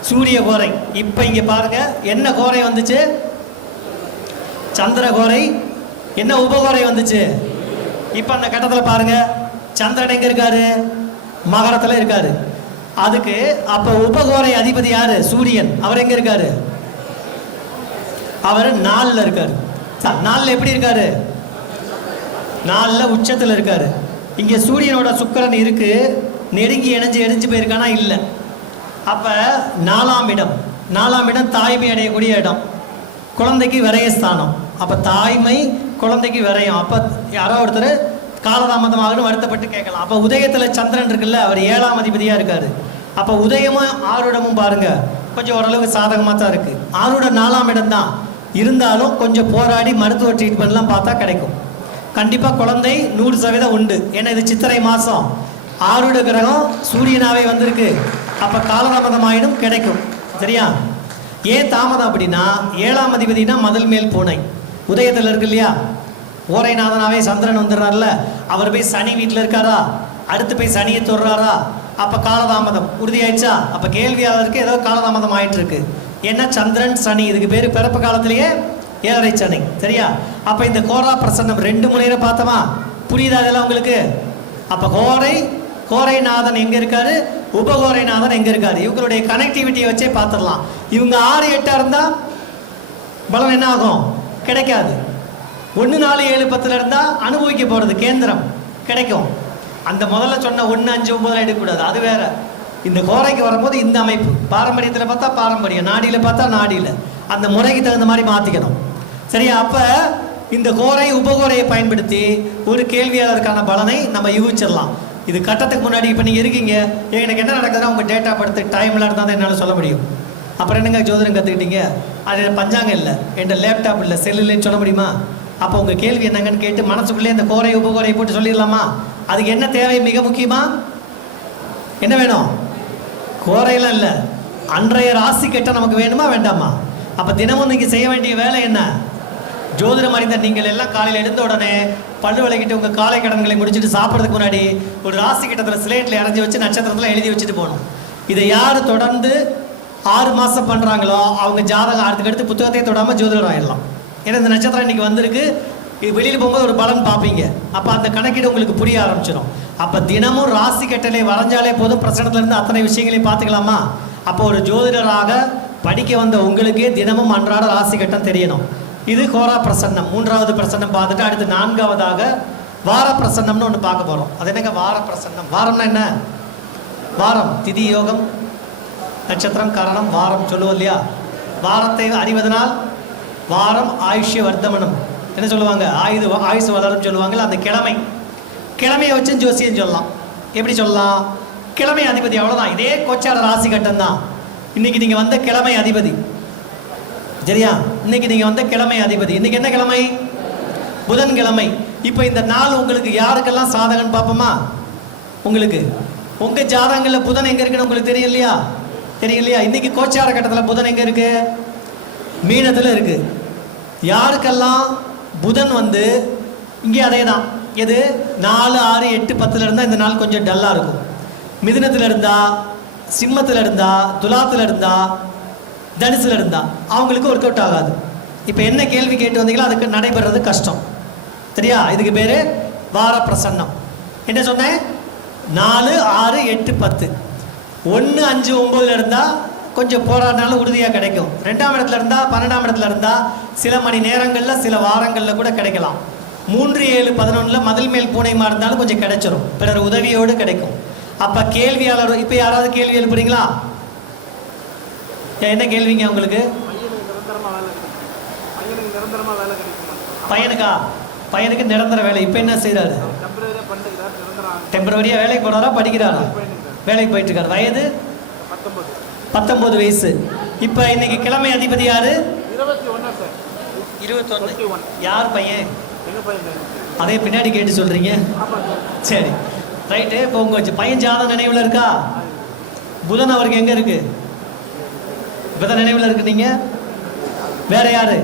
சூரிய கோரை. இப்போ இங்கே பாருங்க, என்ன கோரை வந்துச்சு? சந்திர கோரை. என்ன உபகோரை வந்துச்சு? இப்போ அந்த கட்டத்தில் பாருங்க, சந்திரன் எங்கே இருக்காரு? மகரத்தில் இருக்காரு. அதுக்கு அப்போ உபகோரை அதிபதி யாரு? சூரியன். அவர் எங்கே இருக்காரு? அவர் 4ல் இருக்காரு. 4ல் எப்படி இருக்காரு? 4ல் உச்சத்தில் இருக்காரு. இங்கே சூரியனோட சுக்கிரன் இருக்கு, நெருங்கி எரிஞ்சு போயிருக்கானா? இல்லை. அப்போ நாலாம் இடம் தாய்மை அடையக்கூடிய இடம், குழந்தைக்கு விரயஸ்தானம். அப்போ தாய்மை குழந்தைக்கு விரயம். அப்போ யாரோ ஒருத்தர் காலதாமதமாகனு வருத்தப்பட்டு கேட்கலாம். அப்போ உதயத்தில் சந்திரன் இருக்குல்ல, அவர் 7ஆம் அதிபதியாக இருக்கார். அப்போ உதயமும் ஆருடமும் பாருங்க கொஞ்சம் ஓரளவுக்கு சாதகமாக தான் இருக்குது. ஆருட 4ஆம் இடம் தான் இருந்தாலும் கொஞ்சம் போராடி மருத்துவ ட்ரீட்மெண்ட்லாம் பார்த்தா கிடைக்கும். கண்டிப்பாக குழந்தை 100% உண்டு. ஏன்னா இது சித்திரை மாதம், ஆருட கிரகம் சூரியனாவே வந்திருக்கு. அப்போ காலதாமதமாயினும் கிடைக்கும். சரியா? ஏன் தாமதம் அப்படின்னா 7ஆம் அதிபதினா மதில் மேல் பூனை உதயத்தில் இருக்கு இல்லையா, ஓரைநாதனாவே சந்திரன் வந்துடுறாருல, அவர் போய் சனி வீட்டில் இருக்காரா, அடுத்து போய் சனியை தொடுறாரா, அப்போ காலதாமதம் உறுதியாயிடுச்சா? அப்போ கேள்வியாளருக்கு ஏதோ காலதாமதம் ஆயிட்டு இருக்கு. ஏன்னா சந்திரன் சனி, இதுக்கு பேர் பிறப்பு காலத்திலேயே 7.5 சனி. சரியா? அப்போ இந்த கோரா பிரசன்னம் 2 முறையில பார்த்தோமா? புரியுதா அதெல்லாம் உங்களுக்கு? அப்போ கோரைநாதன் எங்க இருக்காரு, உபகோரைநாதன் எங்க இருக்காரு, இவங்களுடைய கனெக்டிவிட்டியை வச்சே பார்த்துடலாம். இவங்க 6, 8 இருந்தா பலன் என்ன ஆகும்? கிடைக்காது. 1, 4, 7, 10 இருந்தா அனுபவிக்க போறது கேந்திரம் கிடைக்கும். அந்த முதல்ல சொன்ன 1, 5, 9 எடுக்கக்கூடாது, அது வேற. இந்த கோரைக்கு வரும்போது இந்த அமைப்பு, பாரம்பரியத்தில் பார்த்தா பாரம்பரியம், நாடியில் பார்த்தா நாடியில், அந்த முறைக்கு தகுந்த மாதிரி மாற்றிக்கணும். சரியா? அப்போ இந்த கோரை உபகோரையை பயன்படுத்தி ஒரு கேள்வியாளருக்கான பலனை நம்ம யூகிச்சிடலாம். இது கட்டத்துக்கு முன்னாடி இப்போ நீங்கள் இருக்கீங்க, எனக்கு என்ன நடக்குதுன்னா உங்கள் டேட்டா படுத்து டைம்லாம் இருந்தால் தான் என்னால் சொல்ல முடியும். அப்புறம் என்னங்க ஜோதிடம் கற்றுக்கிட்டீங்க, அது பஞ்சாங்கம் இல்லை, என்கிட்ட லேப்டாப் இல்லை, செல் இல்லைன்னு சொல்ல முடியுமா? அப்போ உங்கள் கேள்வி என்னங்கன்னு கேட்டு மனசுக்குள்ளே இந்த கோரை உபகோரையை போட்டு சொல்லிடலாமா? அதுக்கு என்ன தேவை? மிக முக்கியமாக என்ன வேணும்? கோரையெல்லாம் இல்லை, அன்றைய ராசி கட்ட நமக்கு வேணுமா வேண்டாமா? அப்போ தினமும் நீங்கள் செய்ய வேண்டிய வேலை என்ன? ஜோதிடம் அறிந்த நீங்கள் எல்லாம் காலையில் எழுந்த உடனே பல்லு விளக்கிட்டு உங்கள் காலை கடன்களை முடிச்சுட்டு சாப்பிட்றதுக்கு முன்னாடி ஒரு ராசி கட்டத்தில் ஸ்லேட்டில் இறஞ்சி வச்சு நட்சத்திரத்தில் எழுதி வச்சுட்டு போகணும். இதை யார் தொடர்ந்து 6 மாதம் பண்ணுறாங்களோ அவங்க ஜாதகம் அடுத்துக்கடுத்து புத்தகத்தை தொடாமல் ஜோதிடர் ஆகிடலாம். ஏன்னா இந்த நட்சத்திரம் இன்றைக்கி வந்திருக்கு, இது வெளியில் போகும்போது ஒரு பலன் பார்ப்பீங்க, அப்போ அந்த கணக்கீடு உங்களுக்கு புரிய ஆரம்பிச்சிடும். அப்போ தினமும் ராசி கட்டளை வரைஞ்சாலே போதும், பிரசனத்துலேருந்து அத்தனை விஷயங்களையும் பார்த்துக்கலாமா? அப்போ ஒரு ஜோதிடராக படிக்க வந்த உங்களுக்கே தினமும் அன்றாட ராசி கட்டம் தெரியணும். இது கோரா பிரசன்னம். 3வது பிரசன்னம் பார்த்துட்டு அடுத்து 4வதாக வார பிரசன்னம்னு ஒன்று பார்க்க போகிறோம். அது என்னங்க வார பிரசன்னம்? வாரம்னா என்ன? வாரம் திதி யோகம் நட்சத்திரம் கரணம் வாரம் சொல்லுவோம் இல்லையா? வாரத்தை அறிவதனால் வாரம் ஆயுஷ்ய வர்த்தமனம் என்ன சொல்லுவாங்க, ஆயுசு வளரும் சொல்லுவாங்கல்ல. அந்த கிழமையை வச்சு ஜோசியம் சொல்லலாம். எப்படி சொல்லலாம்? கிழமை அதிபதி, அவ்வளோதான். இதே கோச்சார ராசி கட்டம் தான். இன்னைக்கு நீங்கள் வந்த கிழமை அதிபதி. சரியா? இன்னைக்கு நீங்கள் வந்த கிழமை அதிபதி. இன்னைக்கு என்ன கிழமை? புதன்கிழமை. இப்போ இந்த நாள் உங்களுக்கு யாருக்கெல்லாம் சாதகன்னு பார்ப்போமா? உங்களுக்கு உங்கள் ஜாதகங்களில் புதன் எங்கே இருக்குன்னு உங்களுக்கு தெரியும் இல்லையா? தெரியும் இல்லையா? இன்னைக்கு கோச்சார கட்டத்தில் புதன் எங்கே இருக்கு? மீனத்தில் இருக்கு. யாருக்கெல்லாம் புதன் வந்து இங்கே அதே தான். எது? 4, 6, 8, 10 இருந்தால் இந்த நாள் கொஞ்சம் டல்லாக இருக்கும். மிதுனத்தில் இருந்தா, சிம்மத்தில் இருந்தா, துலாத்தில் இருந்தா, தனுசில் இருந்தா அவங்களுக்கு ஒர்க் அவுட் ஆகாது. இப்போ என்ன கேள்வி கேட்டு வந்தீங்களோ அதுக்கு நடைபெறது கஷ்டம். சரியா? இதுக்கு பேர் வார பிரசன்னம். என்ன சொன்னேன்? 4, 6, 8, 10. 1, 5, 9 இருந்தால் கொஞ்சம் போராடினாலும் உறுதியாக கிடைக்கும். 2ஆம் இடத்துல இருந்தால், 12ஆம் இடத்துல இருந்தால் சில மணி நேரங்களில் சில வாரங்களில் கூட கிடைக்கலாம். 3, 7, 11 மதில் மேல் பூனைமா இருந்தாலும் கொஞ்சம் கிடைச்சிரும், பிறர் உதவியோடு கிடைக்கும். அப்போ கேள்வியாளர், இப்போ யாராவது கேள்வி எழுப்புறீங்களா? என்ன கேள்விங்க உங்களுக்கு? பையனுக்கு நிரந்தர வேலை. இப்போ என்ன செய்கிறாரு? டெம்பரவரியாக வேலைக்கு போகிறாரா, படிக்கிறாரா? வேலைக்கு போயிட்டு இருக்காரு. வயது 19 வயசு. இப்போ இன்னைக்கு கிழமை அதிபதி யாரு? 21. யார் பையன்? அதே பின்னாடி கேட்டு சொல்றீங்க. சரி, ரைட்டு. இப்போ உங்க பையன் ஜாதகம் நினைவில் இருக்கா? புதன் அவருக்கு எங்க இருக்கு? இப்பதான் நினைவில் இருக்கு. நீங்க வேற யாரு?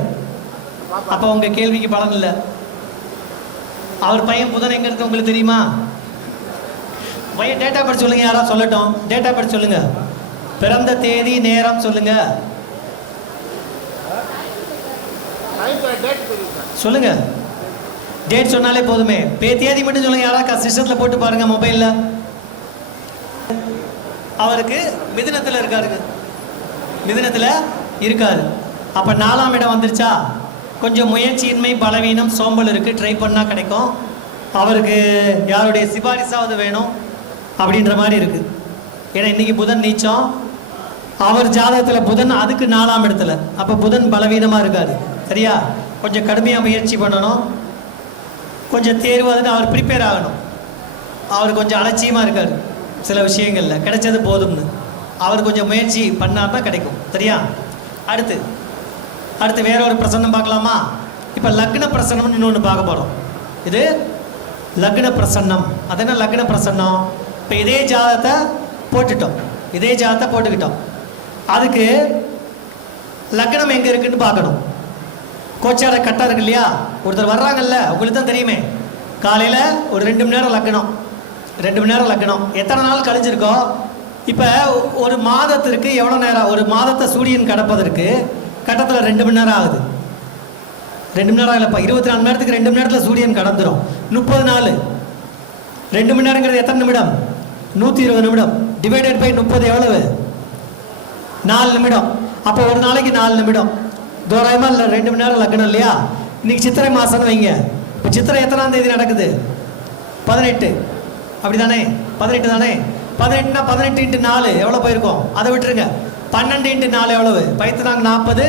அப்ப உங்க கேள்விக்கு பலன் இல்லை. அவர் பையன் புதன் எங்க இருக்கு உங்களுக்கு தெரியுமா? பையன் டேட்டா பர்த் சொல்லுங்க. யாரா சொல்லட்டும். டேட்டா பர்த் சொல்லுங்க. பிறந்த தேதி நேரம் சொல்லுங்க. சொல்லுங்க. டேட் சொன்னாலே போதுமே. தேதி மட்டும் சொல்லுங்க. யாரா சிஸ்டத்தில் போட்டு பாருங்க மொபைலில். அவருக்கு மிதுனத்தில் இருக்காரு. மிதுனத்தில் இருக்காரு. அப்போ 4ஆம் இடம் வந்துருச்சா? கொஞ்சம் முயற்சியின்மை, பலவீனம், சோம்பல் இருக்குது. ட்ரை பண்ணால் கிடைக்கும். அவருக்கு யாருடைய சிபாரிசாவது வேணும் அப்படின்ற மாதிரி இருக்குது. ஏன்னா இன்றைக்கி புதன் நீச்சம், அவர் ஜாதகத்தில் புதன் அதுக்கு 4ஆம் இடத்துல. அப்போ புதன் பலவீனமாக இருக்காரு. சரியா? கொஞ்சம் கடுமையாக முயற்சி பண்ணணும், கொஞ்சம் தேர்வு அதுன்னு அவர் ப்ரிப்பேர் ஆகணும். அவர் கொஞ்சம் அலட்சியமாக இருக்கார் சில விஷயங்களில், கிடைச்சது போதும்னு. அவர் கொஞ்சம் முயற்சி பண்ணார்னா கிடைக்கும். சரியா? அடுத்து வேற ஒரு பிரசன்னம் பார்க்கலாமா? இப்போ லக்ன பிரசன்னம்னு இன்னொன்று பார்க்க போகிறோம். இது லக்ன பிரசன்னம். அது என்ன லக்ன பிரசன்னம்? இப்போ இதே ஜாதகத்தை போட்டுக்கிட்டோம். அதுக்கு லக்னம் எங்கே இருக்குன்னு பார்க்கணும். கோச்சார கட்டம் இருக்கு இல்லையா? ஒருத்தர் வர்றாங்கல்ல, உங்களுக்கு தான் தெரியுமே. காலையில் ஒரு 2 மணி நேரம் லக்னம், எத்தனை நாள் கழிஞ்சிருக்கோ. இப்போ ஒரு மாதத்திற்கு எவ்வளோ நேரம்? ஒரு மாதத்தை சூரியன் கடப்பதற்கு கட்டத்தில் 2 மணி நேரம் ஆகுது. 2 மணி நேரம் இல்லைப்பா, 24 மணி நேரத்துக்கு 2 மணி நேரத்தில் சூரியன் கடந்துடும். 30 நாள் 2 மணி நேரங்கிறது எத்தனை நிமிடம்? 120 நிமிடம். டிவைடட் பை 30 எவ்வளவு? 4 நிமிடம். அப்போ ஒரு நாளைக்கு 4 நிமிடம் தோராயமாக இல்லை, 2 மணி நேரம் லக்னம் இல்லையா? இன்னைக்கு சித்திரை மாதம்னு வைங்க. இப்போ சித்திரை எத்தனாம் தேதி நடக்குது? 18. அப்படி தானே? 18 தானே? 18னா 18 × 4 எவ்வளோ போயிருக்கோம்? அதை விட்டுருங்க. 12 × 4 எவ்வளவு? பைத்தனாங்க 40.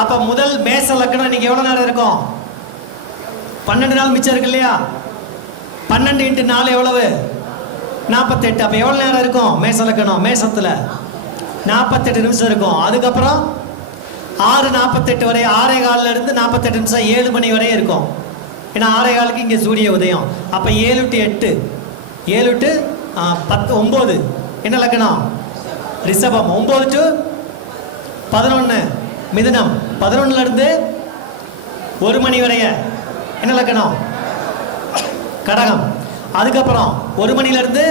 அப்போ முதல் மேச லக்னம் இன்னைக்கு எவ்வளோ நேரம் இருக்கும்? 12 நாள் மிச்சம் இருக்கு இல்லையா? 12 × 4 எவ்வளவு? 48. அப்போ எவ்வளோ நேரம் இருக்கும் மேச லக்னம்? மேசத்தில் 48 நிமிஷம் இருக்கும். அதுக்கப்புறம் 6:48 வரை, 6:15 இருந்து 48 நிமிஷம் 7 மணி வரை இருக்கும். ஏன்னா 6:15 இங்கே சூரிய உதயம். அப்போ 7 × 8 7 × 10 9. என்ன லக்னம்? ரிஷபம். 9 டு 11 மிதுனம். 11 இருந்து 1 மணி வரைய என்ன லக்னம்? கடகம். அதுக்கப்புறம் 1 மணிலேருந்து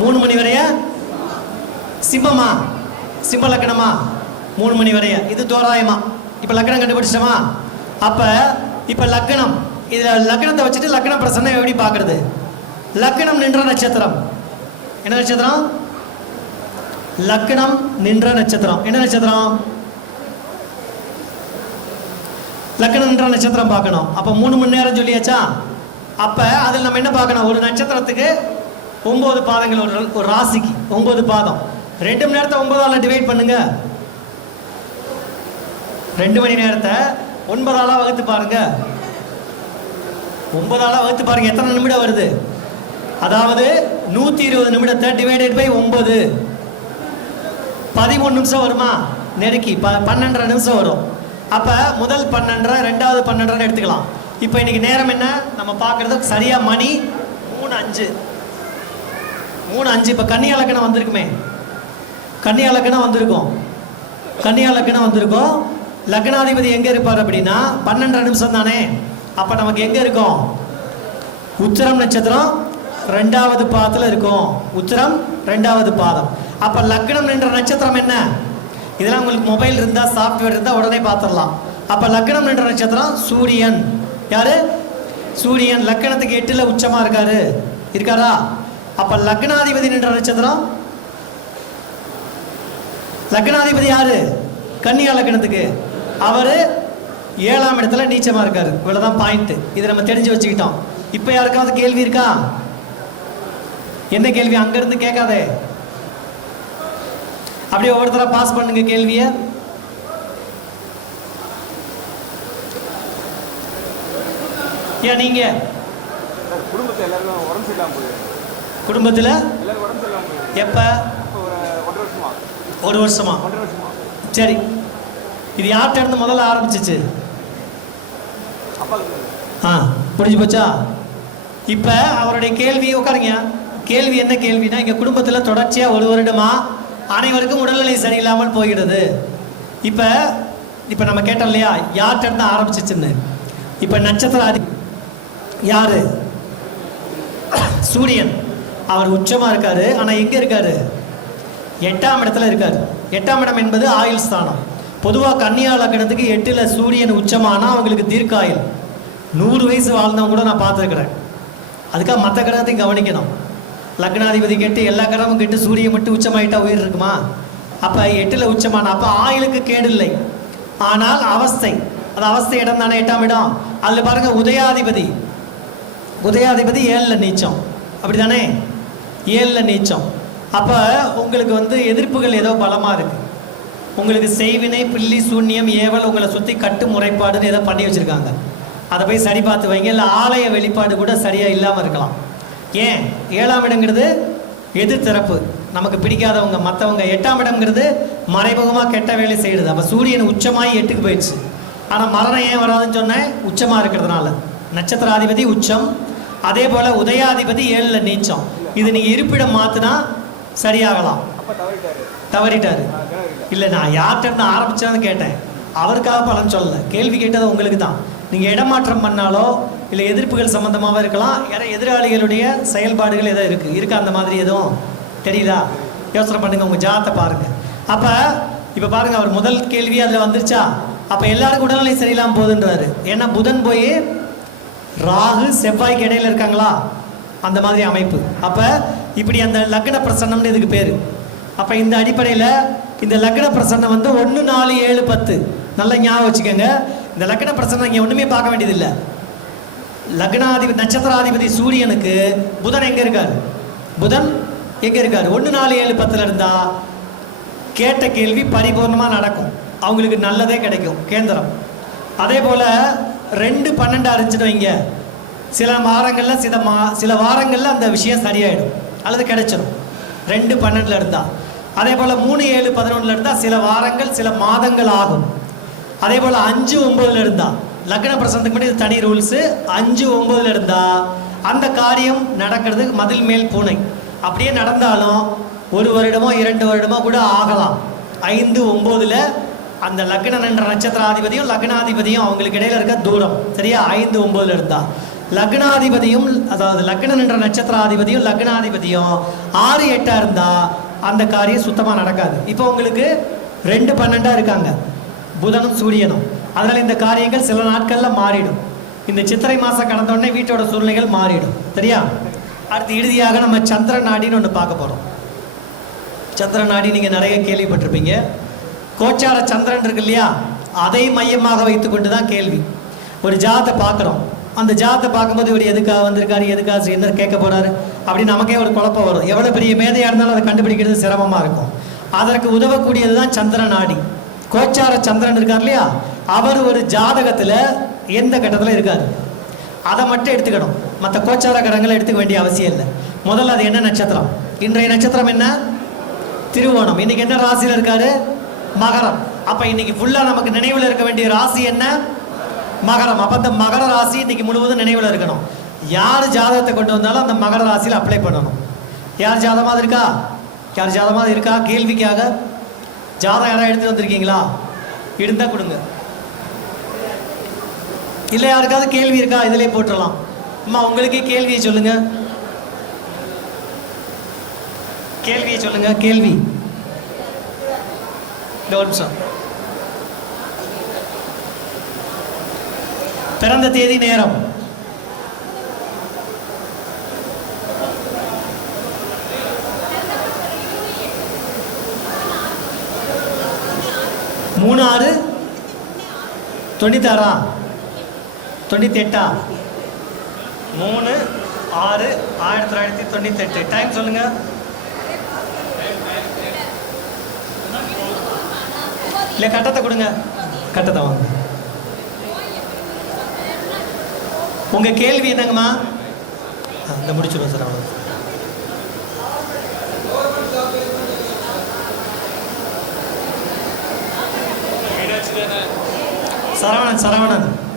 3 மணி வரைய சிம்மமா? சிம்ம லக்னமா? 3 மணி வரைய. இது தோராயமா. இப்போ லக்னம் கண்டுபிடிச்சிட்டோமா? அப்போ இப்போ லக்னம், இதில் லக்னத்தை வச்சுட்டு லக்ன பிரசன்னம் எப்படி பார்க்குறது? லக்னம் நின்ற நட்சத்திரம் என்ன நட்சத்திரம்? லக்னம் நின்ற நட்சத்திரம் என்ன நட்சத்திரம்? லக்னம் நின்ற நட்சத்திரம் பார்க்கணும். அப்போ 3 மணி நேரம் சொல்லியாச்சா? அப்போ அதில் நம்ம என்ன பார்க்கணும்? ஒரு நட்சத்திரத்துக்கு 9 பாதங்கள். ஒரு ராசிக்கு 9 பாதம். 2 மணி நேரத்தை 9ஆல் டிவைட் பண்ணுங்க. 2 மணி நேரத்தை 9ஆல் வகுத்து பாருங்க. 9ஆல் வகுத்து பாருங்க எத்தனை நிமிடம் வருது? அதாவது 120 நிமிடத்தை டிவைடட் பை 9 13 நிமிஷம் வருமா? நெருக்கி 12.5 நிமிஷம் வரும். அப்போ முதல் 12.5, ரெண்டாவது 12.5 எடுத்துக்கலாம். இப்போ இன்னைக்கு நேரம் என்ன நம்ம பார்க்குறது? சரியா மணி 3:05. இப்போ கன்னியா லக்னம் வந்திருக்குமே. கன்னியா லக்னம் வந்திருக்கும். லக்னாதிபதி எங்கே இருப்பார் அப்படின்னா 12.5 நிமிஷம் தானே. அப்போ நமக்கு எங்கே இருக்கும்? உத்திரம் நட்சத்திரம் 2வது பாதத்தில் இருக்கும். உத்திரம் 2வது பாதம். அப்போ லக்னம் நின்ற நட்சத்திரம் என்ன? இதெல்லாம் உங்களுக்கு மொபைல் இருந்தால், சாஃப்ட்வேர் இருந்தால் உடனே பார்த்துடலாம். அப்போ லக்னம் நின்ற நட்சத்திரம் சூரியன். யாரு? சூரியன். லக்னத்துக்கு 8ல் உச்சமாக இருக்காரா? அப்போ லக்னாதிபதி நின்ற நட்சத்திரம். லக்னாதிபதி யாரு? கன்னியா லக்னத்துக்கு. அவர் 7ஆம் இடத்துல நீச்சமாக இருக்காரு. இவ்வளோதான் பாயிண்ட். இதை நம்ம தெரிஞ்சு வச்சுக்கிட்டோம். இப்போ யாருக்காவது கேள்வி இருக்கா? என்ன கேள்வி? அங்கேருந்து கேட்காதே, அப்படியே ஒவ்வொருத்தரா பாஸ் பண்ணுங்க கேள்வியை. ஏன் நீங்க குடும்பத்தில் எப்ப? 1 வருஷமா? சரி, இது யார்கிட்ட இருந்து முதல்ல ஆரம்பிச்சிச்சு? புரிஞ்சு போச்சா? இப்போ அவருடைய கேள்வி உட்காருங்க. கேள்வி என்ன கேள்வினா, இங்கே குடும்பத்தில் தொடர்ச்சியாக 1 வருடமா அனைவருக்கும் உடல்நிலை சரியில்லாமல் போகிறது. இப்போ நம்ம கேட்டோம் இல்லையா யார்கிட்ட இருந்து ஆரம்பிச்சிச்சுன்னு. இப்போ நட்சத்திரம் யாரு? சூரியன். அவர் உச்சமாக இருக்காரு. ஆனால் எங்கே இருக்காரு? 8ஆம் இடத்துல இருக்காரு. 8ஆம் இடம் என்பது ஆயுள் ஸ்தானம். பொதுவாக கன்னியா லக்னத்துக்கு 8ல் சூரியன் உச்சமானால் அவங்களுக்கு தீர்க்காயுள், 100 வயசு வாழ்ந்தவங்க கூட நான் பார்த்துருக்குறேன். அதுக்காக மற்ற கிரகத்தையும் கவனிக்கணும். லக்னாதிபதி கெட்டு எல்லா கிரகமும் கெட்டு சூரியன் மட்டும் உச்சமாயிட்டா உயிர் இருக்குமா? அப்போ 8ல் உச்சமான அப்போ ஆயுளுக்கு கேடு இல்லை. ஆனால் அவஸ்தை, அது அவஸ்தை இடம் தானே 8ஆம் இடம். அதில் பாருங்க உதயாதிபதி 7ல் நீச்சம். அப்படி தானே? 7ல் நீச்சம். அப்போ உங்களுக்கு வந்து எதிர்ப்புகள் ஏதோ பலமாக இருக்குது. உங்களுக்கு செய்வினை, பில்லி, சூன்யம், ஏவல், உங்களை சுற்றி கட்டு முறைப்பாடுன்னு ஏதோ பண்ணி வச்சுருக்காங்க. அதை போய் சரி பார்த்து வைங்க. இல்லை ஆலய வெளிப்பாடு கூட சரியாக இல்லாமல் இருக்கலாம். ஏன் 7ஆம் இடங்கிறது எதிர்த்தரப்பு, நமக்கு பிடிக்காதவங்க, மற்றவங்க. 8ஆம் இடம்ங்கிறது மறைமுகமாக கெட்ட வேலை செய்யுது. அப்போ சூரியன் உச்சமாகி 8க்கு போயிடுச்சு. ஆனால் மரணம் ஏன் வராதுன்னு சொன்னேன், உச்சமாக இருக்கிறதுனால. நட்சத்திராதிபதி உச்சம், அதே போல் உதயாதிபதி 7ல் நீச்சம். இது நீங்கள் இருப்பிடம் மாற்றினா சரியாகலாம். தவறிட்டாரு இல்லை, நான் யார்கிட்ட ஆரம்பிச்சான்னு கேட்டேன், அவருக்காக பலன் சொல்லலை. கேள்வி கேட்டது உங்களுக்கு தான். நீங்கள் இடமாற்றம் பண்ணாலோ இல்லை எதிர்ப்புகள் சம்மந்தமாக இருக்கலாம், யார எதிராளிகளுடைய செயல்பாடுகள் எதோ இருக்கா அந்த மாதிரி எதுவும் தெரியுதா? யோசனை பண்ணுங்கள், உங்கள் ஜாதத்தை பாருங்கள். அப்போ இப்போ பாருங்கள், அவர் முதல் கேள்வி அதில் வந்துருச்சா? அப்போ எல்லாருக்கும் உடல்நிலை சரியில்லாமல் போகுதுன்றாரு. ஏன்னா புதன் போய் ராகு செவ்வாய்க்கு இடையில இருக்காங்களா, அந்த மாதிரி அமைப்பு. அப்போ இப்படி அந்த லக்ன பிரசன்னம்னு இதுக்கு பேர். அப்போ இந்த அடிப்படையில் இந்த லக்ன பிரசன்னம் வந்து 1, 4, 7, 10 நல்லா ஞாபகம் வச்சுக்கோங்க. இந்த லக்ன பிரசன்னம் இங்கே ஒன்றுமே பார்க்க வேண்டியதில்லை. லக்னாதிபதி நட்சத்திராதிபதி சூரியனுக்கு புதன் எங்கே இருக்கார்? புதன் எங்கே இருக்கார்? 1, 4, 7, 10 இருந்தால் கேட்ட கேள்வி பரிபூர்ணமாக நடக்கும், அவங்களுக்கு நல்லதே கிடைக்கும், கேந்திரம். அதே போல் 2, 12 இருந்துச்சுன்னு வைங்க, சில வாரங்களில் சில வாரங்களில் அந்த விஷயம் சரியாயிடும் அல்லது கிடைச்சிடும். 2, 12 இருந்தால். அதே போல் 3, 7, 11 இருந்தால் சில வாரங்கள் சில மாதங்கள் ஆகும். அதே போல் 5, 9 இருந்தால், லக்ன பிரசனத்துக்கு மட்டும் இது தனி ரூல்ஸு. 5, 9 இருந்தால் அந்த காரியம் நடக்கிறதுக்கு மதில் மேல் பூனை. அப்படியே நடந்தாலும் 1 வருடமோ 2 வருடமோ கூட ஆகலாம். 5, 9ல் அந்த லக்னம் என்ற நட்சத்திராதிபதியும் லக்னாதிபதியும் அவங்களுக்கு இடையில இருக்க தூரம் சரியா? 5, 9ல் இருந்தால் லக்னாதிபதியும், அதாவது லக்னம் என்ற நட்சத்திராதிபதியும் லக்னாதிபதியும் 6, 8 இருந்தால் அந்த காரியம் சுத்தமாக நடக்காது. இப்போ உங்களுக்கு 2, 12 இருக்காங்க, புதனும் சூரியனும். அதனால் இந்த காரியங்கள் சில நாட்களில் மாறிடும். இந்த சித்திரை மாதம் கடந்தோடனே வீட்டோட சூழ்நிலைகள் மாறிடும் சரியா? அடுத்து இறுதியாக நம்ம சந்திர நாடின்னு ஒன்று பார்க்க போகிறோம். சந்திர நாடி நீங்கள் நிறைய கேள்விப்பட்டிருப்பீங்க. கோச்சார சந்திரன் இருக்கு இல்லையா, அதை மையமாக வைத்து கொண்டு தான் கேள்வி. ஒரு ஜாதத்தை பார்க்குறோம், அந்த ஜாதத்தை பார்க்கும்போது இவர் எதுக்காக வந்திருக்காரு, எதுக்காக என்ன கேட்க போகிறாரு அப்படின்னு நமக்கே ஒரு குழப்பம் வரும். எவ்வளோ பெரிய மேதையாக இருந்தாலும் அதை கண்டுபிடிக்கிறது சிரமமாக இருக்கும். அதற்கு உதவக்கூடியது தான் சந்திர நாடி. கோச்சார சந்திரன் இருக்கார் இல்லையா, அவர் ஒரு ஜாதகத்தில் எந்த கட்டத்தில் இருக்கார் அதை மட்டும் எடுத்துக்கணும். மற்ற கோச்சார கிரகங்களை எடுத்துக்க வேண்டிய அவசியம் இல்லை. முதல்ல அது என்ன நட்சத்திரம், இன்றைய நட்சத்திரம் என்ன, திருவோணம். இன்னைக்கு என்ன ராசியில் இருக்காரு, மகரம். அப்போ இன்னைக்கு ஃபுல்லாக நமக்கு நினைவில் இருக்க வேண்டிய ராசி என்ன, மகரம். அப்போ அந்த மகர ராசி இன்னைக்கு முழுவதும் நினைவில் இருக்கணும். யார் ஜாதகத்தை கொண்டு வந்தாலும் அந்த மகர ராசியில் அப்ளை பண்ணணும். யார் ஜாதகமாக இருக்கா, யார் ஜாதகமாக இருக்கா? கேள்விக்காக ஜாதகம் யாராவது எடுத்துகிட்டு வந்திருக்கீங்களா? இருந்தால் கொடுங்க. இல்லை யாருக்காவது கேள்வி இருக்கா? இதிலே போட்டுடலாம். அம்மா உங்களுக்கே கேள்வியை சொல்லுங்க, கேள்வியை சொல்லுங்க. கேள்வி ஒரு நிமிஷம். பிறந்த தேதி, நேரம். மூணு 6 96 98 3, 6, 1998. டைம் சொல்லுங்க. இல்லை கட்டத்தை கொடுங்க, கட்டத்தை வாங்க. உங்கள் கேள்வி என்னங்கம்மா? இந்த முடிச்சுடுவோம் சார். அவ்வளோ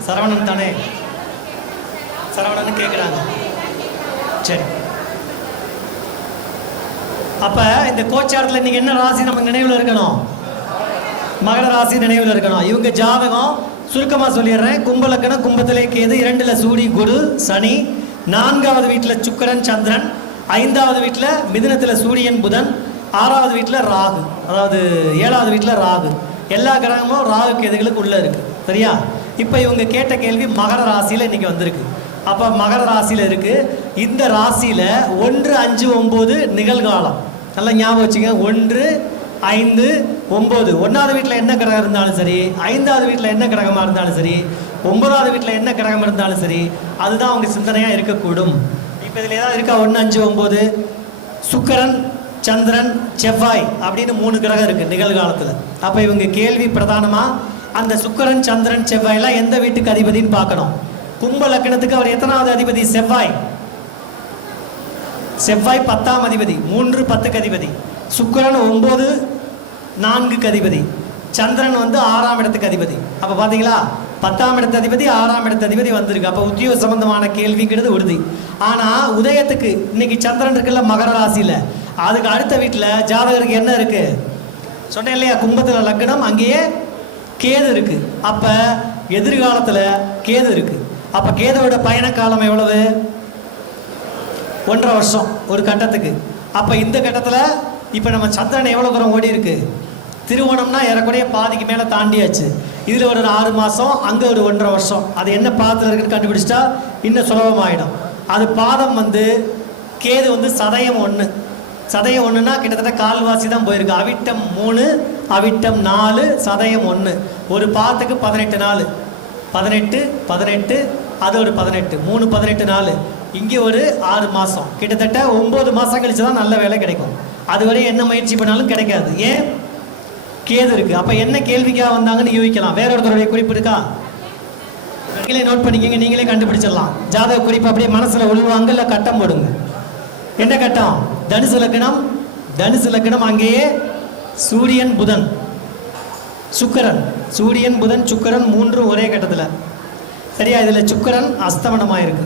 சரவணன் தானே? சரவணன் கேட்குறாங்க. சரி, அப்போ இந்த கோச்சாரத்தில் இன்னைக்கு என்ன ராசி நமக்கு நினைவில் இருக்கணும்? மகர ராசி நினைவில் இருக்கணும். இவங்க ஜாதகம் சுருக்கமாக சொல்லிடுறேன். கும்பலக்கணம், கும்பத்திலே கேது, 2ல் சூரி குரு சனி, 4வது வீட்டில் சுக்கிரன் சந்திரன், 5வது வீட்டில் மிதுனத்தில் சூரியன் புதன், 6வது வீட்டில் ராகு, அதாவது 7வது வீட்டில் ராகு. எல்லா கிரகமும் ராகு கேதுகளுக்கு உள்ளே இருக்குது சரியா? இப்போ இவங்க கேட்ட கேள்வி மகர ராசியில் இன்றைக்கி வந்திருக்கு. அப்போ மகர ராசியில் இருக்குது. இந்த ராசியில் 1, 5, 9 நிகழ்காலம் நல்லா ஞாபகம் வச்சுங்க. 1, 5, 9 1வது வீட்டில் என்ன கிரகம் இருந்தாலும் சரி, 5வது வீட்டில் என்ன கிரகமாக இருந்தாலும் சரி, 9வது வீட்டில் என்ன கிரகம் இருந்தாலும் சரி, அதுதான் அவங்க சிந்தனையாக இருக்கக்கூடும். இப்போ இதில் ஏதாவது இருக்கா? 1, 5, 9 சுக்கிரன் சந்திரன், செவ்வாய் அப்படின்னு 3 கிரகம் இருக்கு நிகழ்காலத்தில். அப்போ இவங்க கேள்வி பிரதானமாக அந்த சுக்கிரன், சந்திரன், செவ்வாயெல்லாம் எந்த வீட்டுக்கு அதிபதின்னு பார்க்கணும். கும்ப லக்னத்துக்கு அவர் எத்தனாவது அதிபதி? செவ்வாய். செவ்வாய் 10ஆம் அதிபதி, 3 10க்கு அதிபதி. சுக்கிரன் 9 4க்கு அதிபதி. சந்திரன் வந்து 6ஆம் இடத்துக்கு அதிபதி. அப்போ பார்த்தீங்களா, 10ஆம் இடத்து அதிபதி 6ஆம் இடத்து அதிபதி வந்திருக்கு. அப்போ உத்தியோக சம்பந்தமான கேள்விங்கிறது உறுதி. ஆனால் உதயத்துக்கு இன்னைக்கு சந்திரன் இருக்குல்ல மகர ராசியில், அதுக்கு அடுத்த வீட்டில் ஜாதகருக்கு என்ன இருக்கு சொன்னேன் இல்லையா, கும்பத்தில் லக்னம், அங்கேயே கேது இருக்கு. அப்போ எதிர்காலத்தில் கேது இருக்கு. அப்போ கேதுவோட பயண காலம் எவ்வளவு? 1.5 வருஷம் ஒரு கட்டத்துக்கு. அப்போ இந்த கட்டத்தில் இப்போ நம்ம சந்திரன் எவ்வளோ தூரம் ஓடி இருக்கு? திருவோணம்னா ஏறக்குறைய பாதிக்கு மேலே தாண்டியாச்சு. இதில் ஒரு 6 மாதம், அங்கே ஒரு 1.5 வருஷம். அது என்ன பாதத்தில் இருக்குன்னு கண்டுபிடிச்சிட்டா இன்னும் சுலபமாயிடும். அது பாதம் வந்து கேது வந்து சதயம் 1. சதயம் 1னா கிட்டத்தட்ட கால்வாசி தான் போயிருக்கு. அவிட்டம் 3, அவிட்டம் 4, சதயம் 1. ஒரு பாதத்துக்கு 18 நாள். 18 18, அது ஒரு 18, 3 18 நாள். இங்கே ஒரு 6 மாதம், கிட்டத்தட்ட 9 மாதம் கழிச்சு தான் நல்ல வேலை கிடைக்கும். அதுவரை என்ன முயற்சி பண்ணாலும் கிடைக்காது. ஏன்? கேது இருக்கு. அப்போ என்ன கேள்விக்காக வந்தாங்கன்னு யூகிக்கலாம். வேற ஒருத்தருடைய குறிப்பு இருக்கா? நீங்களே நோட் பண்ணிக்கங்க, நீங்களே கண்டுபிடிச்சிடலாம். ஜாதக குறிப்பு அப்படியே மனசில் உள்வாங்க, இல்லை கட்டம் போடுங்க. என்ன கட்டம்? தனுசு லக்னம். தனுசு லக்னம், அங்கேயே சூரியன் புதன் சுக்கிரன். சூரியன் புதன் சுக்கிரன் 3 ஒரே கட்டத்தில். சரியா? இதில் சுக்கிரன் அஸ்தமனமாக இருக்கு.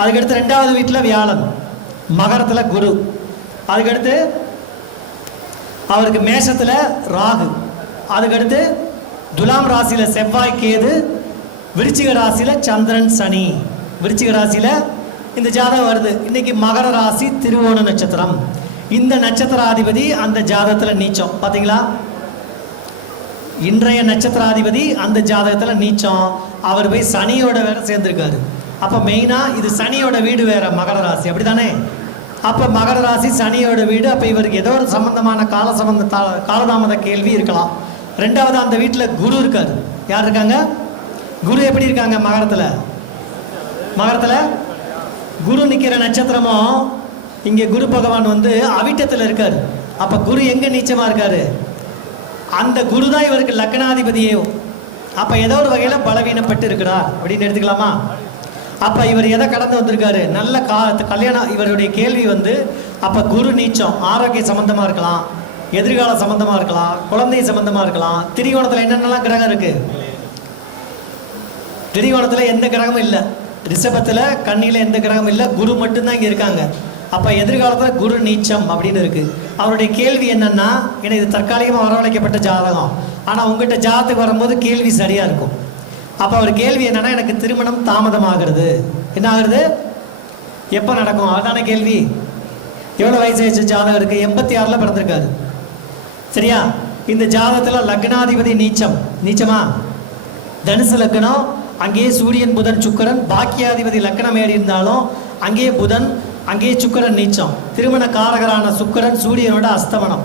அதுக்கடுத்து 2வது வீட்டில் வியாழன், மகரத்தில் குரு. அதுக்கடுத்து அவருக்கு மேஷத்தில் ராகு. அதுக்கடுத்து துலாம் ராசியில் செவ்வாய் கேது. விருச்சிக ராசியில் சந்திரன் சனி. விருச்சிக ராசியில் இந்த ஜாதகம் வருது. இன்னைக்கு மகர ராசி, திருவோண நட்சத்திரம். இந்த நட்சத்திராதிபதி அந்த ஜாதகத்தில் நீச்சம். பார்த்தீங்களா, இன்றைய நட்சத்திராதிபதி அந்த ஜாதகத்தில் நீச்சம். அவர் போய் சனியோட வேற சேர்ந்திருக்காரு. அப்போ மெயினாக இது சனியோட வீடு வேற, மகர ராசி. அப்படி தானே? அப்போ மகர ராசி சனியோட வீடு. அப்போ இவருக்கு ஏதோ ஒரு சம்பந்தமான காலதாமத கேள்வி இருக்கலாம். 2வது அந்த வீட்டில் குரு இருக்காரு. யார் இருக்காங்க? குரு எப்படி இருக்காங்க? மகரத்தில். மகரத்தில் குரு நிற்கிற நட்சத்திரமும் இங்கே குரு பகவான் வந்து அவிட்டத்தில் இருக்கார். அப்போ குரு எங்கே நீச்சமாக இருக்காரு? அந்த குரு தான் இவருக்கு லக்னாதிபதியே. அப்போ ஏதோ ஒரு வகையில் பலவீனப்பட்டு இருக்கிறார் அப்படின்னு எடுத்துக்கலாமா? அப்போ இவர் எதை கடந்து வந்திருக்காரு? நல்ல கல்யாணம். இவருடைய கேள்வி வந்து அப்போ குரு நீச்சம், ஆரோக்கிய சம்பந்தமாக இருக்கலாம், எதிர்கால சம்பந்தமாக இருக்கலாம், குழந்தை சம்பந்தமாக இருக்கலாம். திரிகோணத்தில் என்னென்னலாம் கிரகம் இருக்கு? திரிகோணத்தில் எந்த கிரகமும் இல்லை. ரிஷபத்தில் கன்னியில் எந்த கிரகமும் இல்லை. குரு மட்டும்தான் இங்கே இருக்காங்க. அப்போ எதிர்காலத்தில் குரு நீச்சம் அப்படின்னு இருக்குது. அவருடைய கேள்வி என்னென்னா, ஏன்னா இது தற்காலிகமாக வரவழைக்கப்பட்ட ஜாதகம், ஆனால் உங்கள்கிட்ட ஜாதகத்துக்கு வரும்போது கேள்வி சரியாக இருக்கும். அப்போ அவர் கேள்வி என்னென்னா, எனக்கு திருமணம் தாமதமாகிறது. என்ன ஆகுறது? எப்போ நடக்கும்? அதுதானே கேள்வி. எவ்வளோ வயசு ஆயிடுச்சு ஜாதகம் இருக்குது? 86ல் பிறந்திருக்காரு. சரியா? இந்த ஜாதகத்தில் லக்னாதிபதி நீச்சம். நீச்சமா? தனுசு லக்னம், அங்கேயே சூரியன் புதன் சுக்கிரன். பாக்கியாதிபதி லக்னம் ஏறி இருந்தாலும் அங்கேயே புதன், அங்கேயே சுக்கிரன் நீச்சம். திருமண காரகரான சுக்கிரன் சூரியனோட அஸ்தமனம்.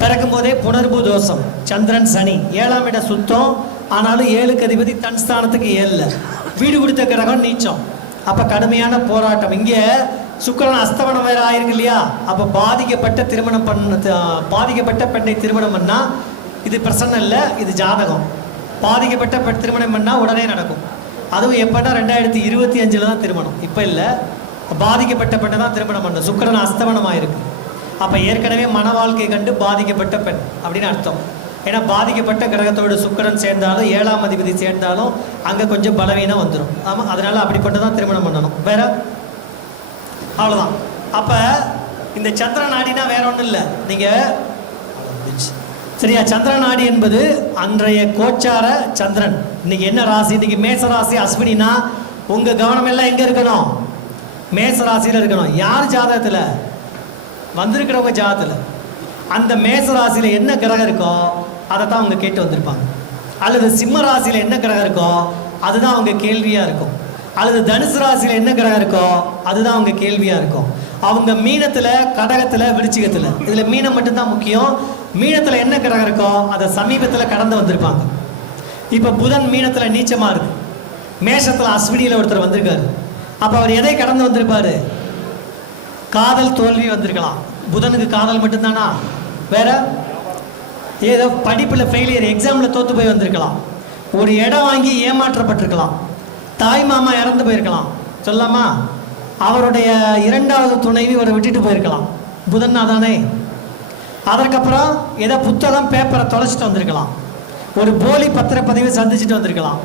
பிறக்கும் போதே புணர்வு தோஷம். சந்திரன் சனி 7ஆம் இட சுத்தம். ஆனாலும் 7க்கு அதிபதி தன் ஸ்தானத்துக்கு 7ல். வீடு கொடுத்த கிரகம் நீச்சம். அப்போ கடுமையான போராட்டம். இங்கே சுக்கிரன் அஸ்தமனம் வேறு ஆயிருக்கு இல்லையா? அப்போ பாதிக்கப்பட்ட பெண்ணை திருமணம் பண்ணால் இது பிரச்சனை இல்லை, இது ஜாதகம். பாதிக்கப்பட்ட திருமணம் பண்ணால் உடனே நடக்கும். அதுவும் எப்போனா 2025 தான் திருமணம். இப்போ இல்லை, பாதிக்கப்பட்ட பெண்ணை தான் திருமணம் பண்ண. சுக்கிரன் அஸ்தமனமாக இருக்கு. அப்போ ஏற்கனவே மன வாழ்க்கை கண்டு பாதிக்கப்பட்ட பெண் அப்படின்னு அர்த்தம். ஏன்னா பாதிக்கப்பட்ட கிரகத்தோடு சுக்கிரன் சேர்ந்தாலும் 7ஆம் அதிபதி சேர்ந்தாலும் அங்கே கொஞ்சம் பலவீனம் வந்துடும். ஆமாம், அதனால் அப்படிப்பட்டு தான் திருமணம் பண்ணணும். வேற அவ்வளோதான். அப்போ இந்த சந்திர நாடினா வேற ஒன்றும் இல்லை. நீங்கள் சரியா? சந்திர நாடி என்பது அன்றைய கோச்சார சந்திரன். இன்னைக்கு என்ன ராசி? இன்னைக்கு மேச ராசி அஸ்வினா. உங்கள் கவனம் எல்லாம் எங்கே இருக்கணும்? மேச ராசியில் இருக்கணும். யார் ஜாதகத்தில்? வந்திருக்கிறவங்க ஜாதகத்தில். அந்த மேச ராசியில் என்ன கிரகம் இருக்கோ அதை தான் அவங்க கேட்டு வந்திருப்பாங்க. அல்லது சிம்ம ராசியில் என்ன கிரகம் இருக்கோ அதுதான் அவங்க கேள்வியாக இருக்கும். அல்லது தனுசு ராசியில் என்ன கிரகம் இருக்கோ அதுதான் அவங்க கேள்வியாக இருக்கும். அவங்க மீனத்தில், கடகத்தில், விருச்சிகத்தில், இதில் மீனம் மட்டும்தான் முக்கியம். மீனத்தில் என்ன கிரகம் இருக்கோ அதை சமீபத்தில் கடந்து வந்திருப்பாங்க. இப்போ புதன் மீனத்தில் நீச்சமாக இருக்கு. மேஷத்தில் அஸ்வினியில் ஒருத்தர் வந்திருக்காரு. அப்போ அவர் எதை கடந்து வந்திருப்பாரு? காதல் தோல்வி வந்திருக்கலாம். புதனுக்கு காதல் மட்டும்தானா? வேற ஏதோ படிப்பில் ஃபெயிலியர், எக்ஸாமில் தோற்று போய் வந்திருக்கலாம். ஒரு இடம் வாங்கி ஏமாற்றப்பட்டிருக்கலாம். தாய் மாமா இறந்து போயிருக்கலாம். சொல்லாமா? அவருடைய 2வது துணைவி அவரை விட்டுட்டு போயிருக்கலாம். புதன்னா தானே? அதற்கப்புறம் ஏதோ புத்தகம் பேப்பரை தொலைச்சிட்டு வந்திருக்கலாம். ஒரு போலி பத்திரப்பதிவை சந்திச்சுட்டு வந்திருக்கலாம்.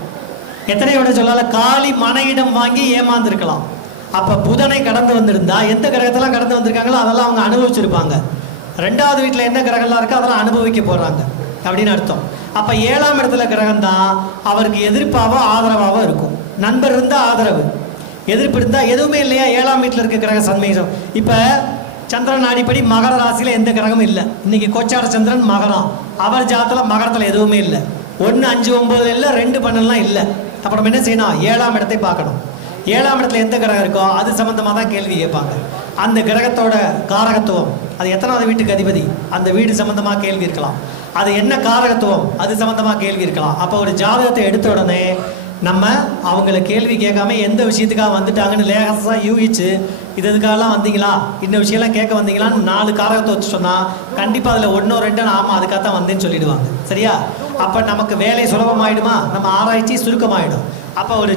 எத்தனையோட சொல்லல, காலி மனையிடம் வாங்கி ஏமாந்துருக்கலாம். அப்போ புதனை கடந்து வந்திருந்தா எந்த கிரகத்தெல்லாம் கடந்து வந்திருக்காங்களோ அதெல்லாம் அவங்க அனுபவிச்சிருப்பாங்க. 2வது வீட்டில் என்ன கிரகம்லாம் இருக்கோ அதெல்லாம் அனுபவிக்க போகிறாங்க அப்படின்னு அர்த்தம். அப்போ 7ஆம் இடத்துல கிரகம் தான் அவருக்கு எதிர்ப்பாவோ ஆதரவாவோ இருக்கும். நண்பர் இருந்தால் ஆதரவு, எதிர்ப்பு இருந்தால் எதுவுமே இல்லையா? 7ஆம் வீட்டில் இருக்க கிரக சன்மீகம். இப்போ சந்திரன் அடிப்படி மகர ராசியில் எந்த கிரகமும் இல்லை. இன்னைக்கு கோச்சார சந்திரன் மகரம், அவர் ஜாதத்தில் மகரத்தில் எதுவுமே இல்லை. 1, 5, 9 இல்லை, 2, 12 இல்லை. அப்புறம் என்ன செய்யணும்? 7ஆம் இடத்தை பார்க்கணும். 7ஆம் இடத்துல எந்த கிரகம் இருக்கோ அது சம்மந்தமாக தான் கேள்வி கேட்பாங்க. அந்த கிரகத்தோட காரகத்துவம், அது எத்தனாவது வீட்டுக்கு அதிபதி, அந்த வீடு சம்மந்தமாக கேள்வி இருக்கலாம். அது என்ன காரகத்துவம், அது சம்மந்தமாக கேள்வி இருக்கலாம். அப்போ ஒரு ஜாதகத்தை எடுத்த உடனே நம்ம அவங்கள கேள்வி கேட்காம எந்த விஷயத்துக்காக வந்துட்டாங்கன்னு லேசாக யூகிச்சு, இது எதுக்காகலாம் வந்தீங்களா, இந்த விஷயம்லாம் கேட்க வந்தீங்களான்னு 4 காரகத்தை வச்சு சொன்னால் கண்டிப்பாக அதில் 1, 2 ஆமாம் அதுக்காக தான் வந்தேன்னு சொல்லிடுவாங்க. சரியா? அப்போ நமக்கு வேலை சுலபமாயிடுமா? நம்ம ஆராய்ச்சி சுருக்கமாயிடும். அப்போ ஒரு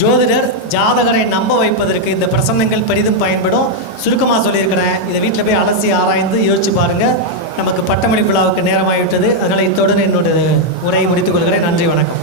ஜோதிடர் ஜாதகரை நம்ப வைப்பதற்கு இந்த பிரசன்னங்கள் பெரிதும் பயன்படும். சுருக்கமாக சொல்லியிருக்கிறேன். இதை வீட்டில் போய் அலசி ஆராய்ந்து யோசிச்சு பாருங்கள். நமக்கு பட்டமளிப்பு விழாவுக்கு நேரமாகிவிட்டது. அதனால் இத்தோடு என்னோட உரையை முடித்துக் கொள்கிறேன். நன்றி, வணக்கம்.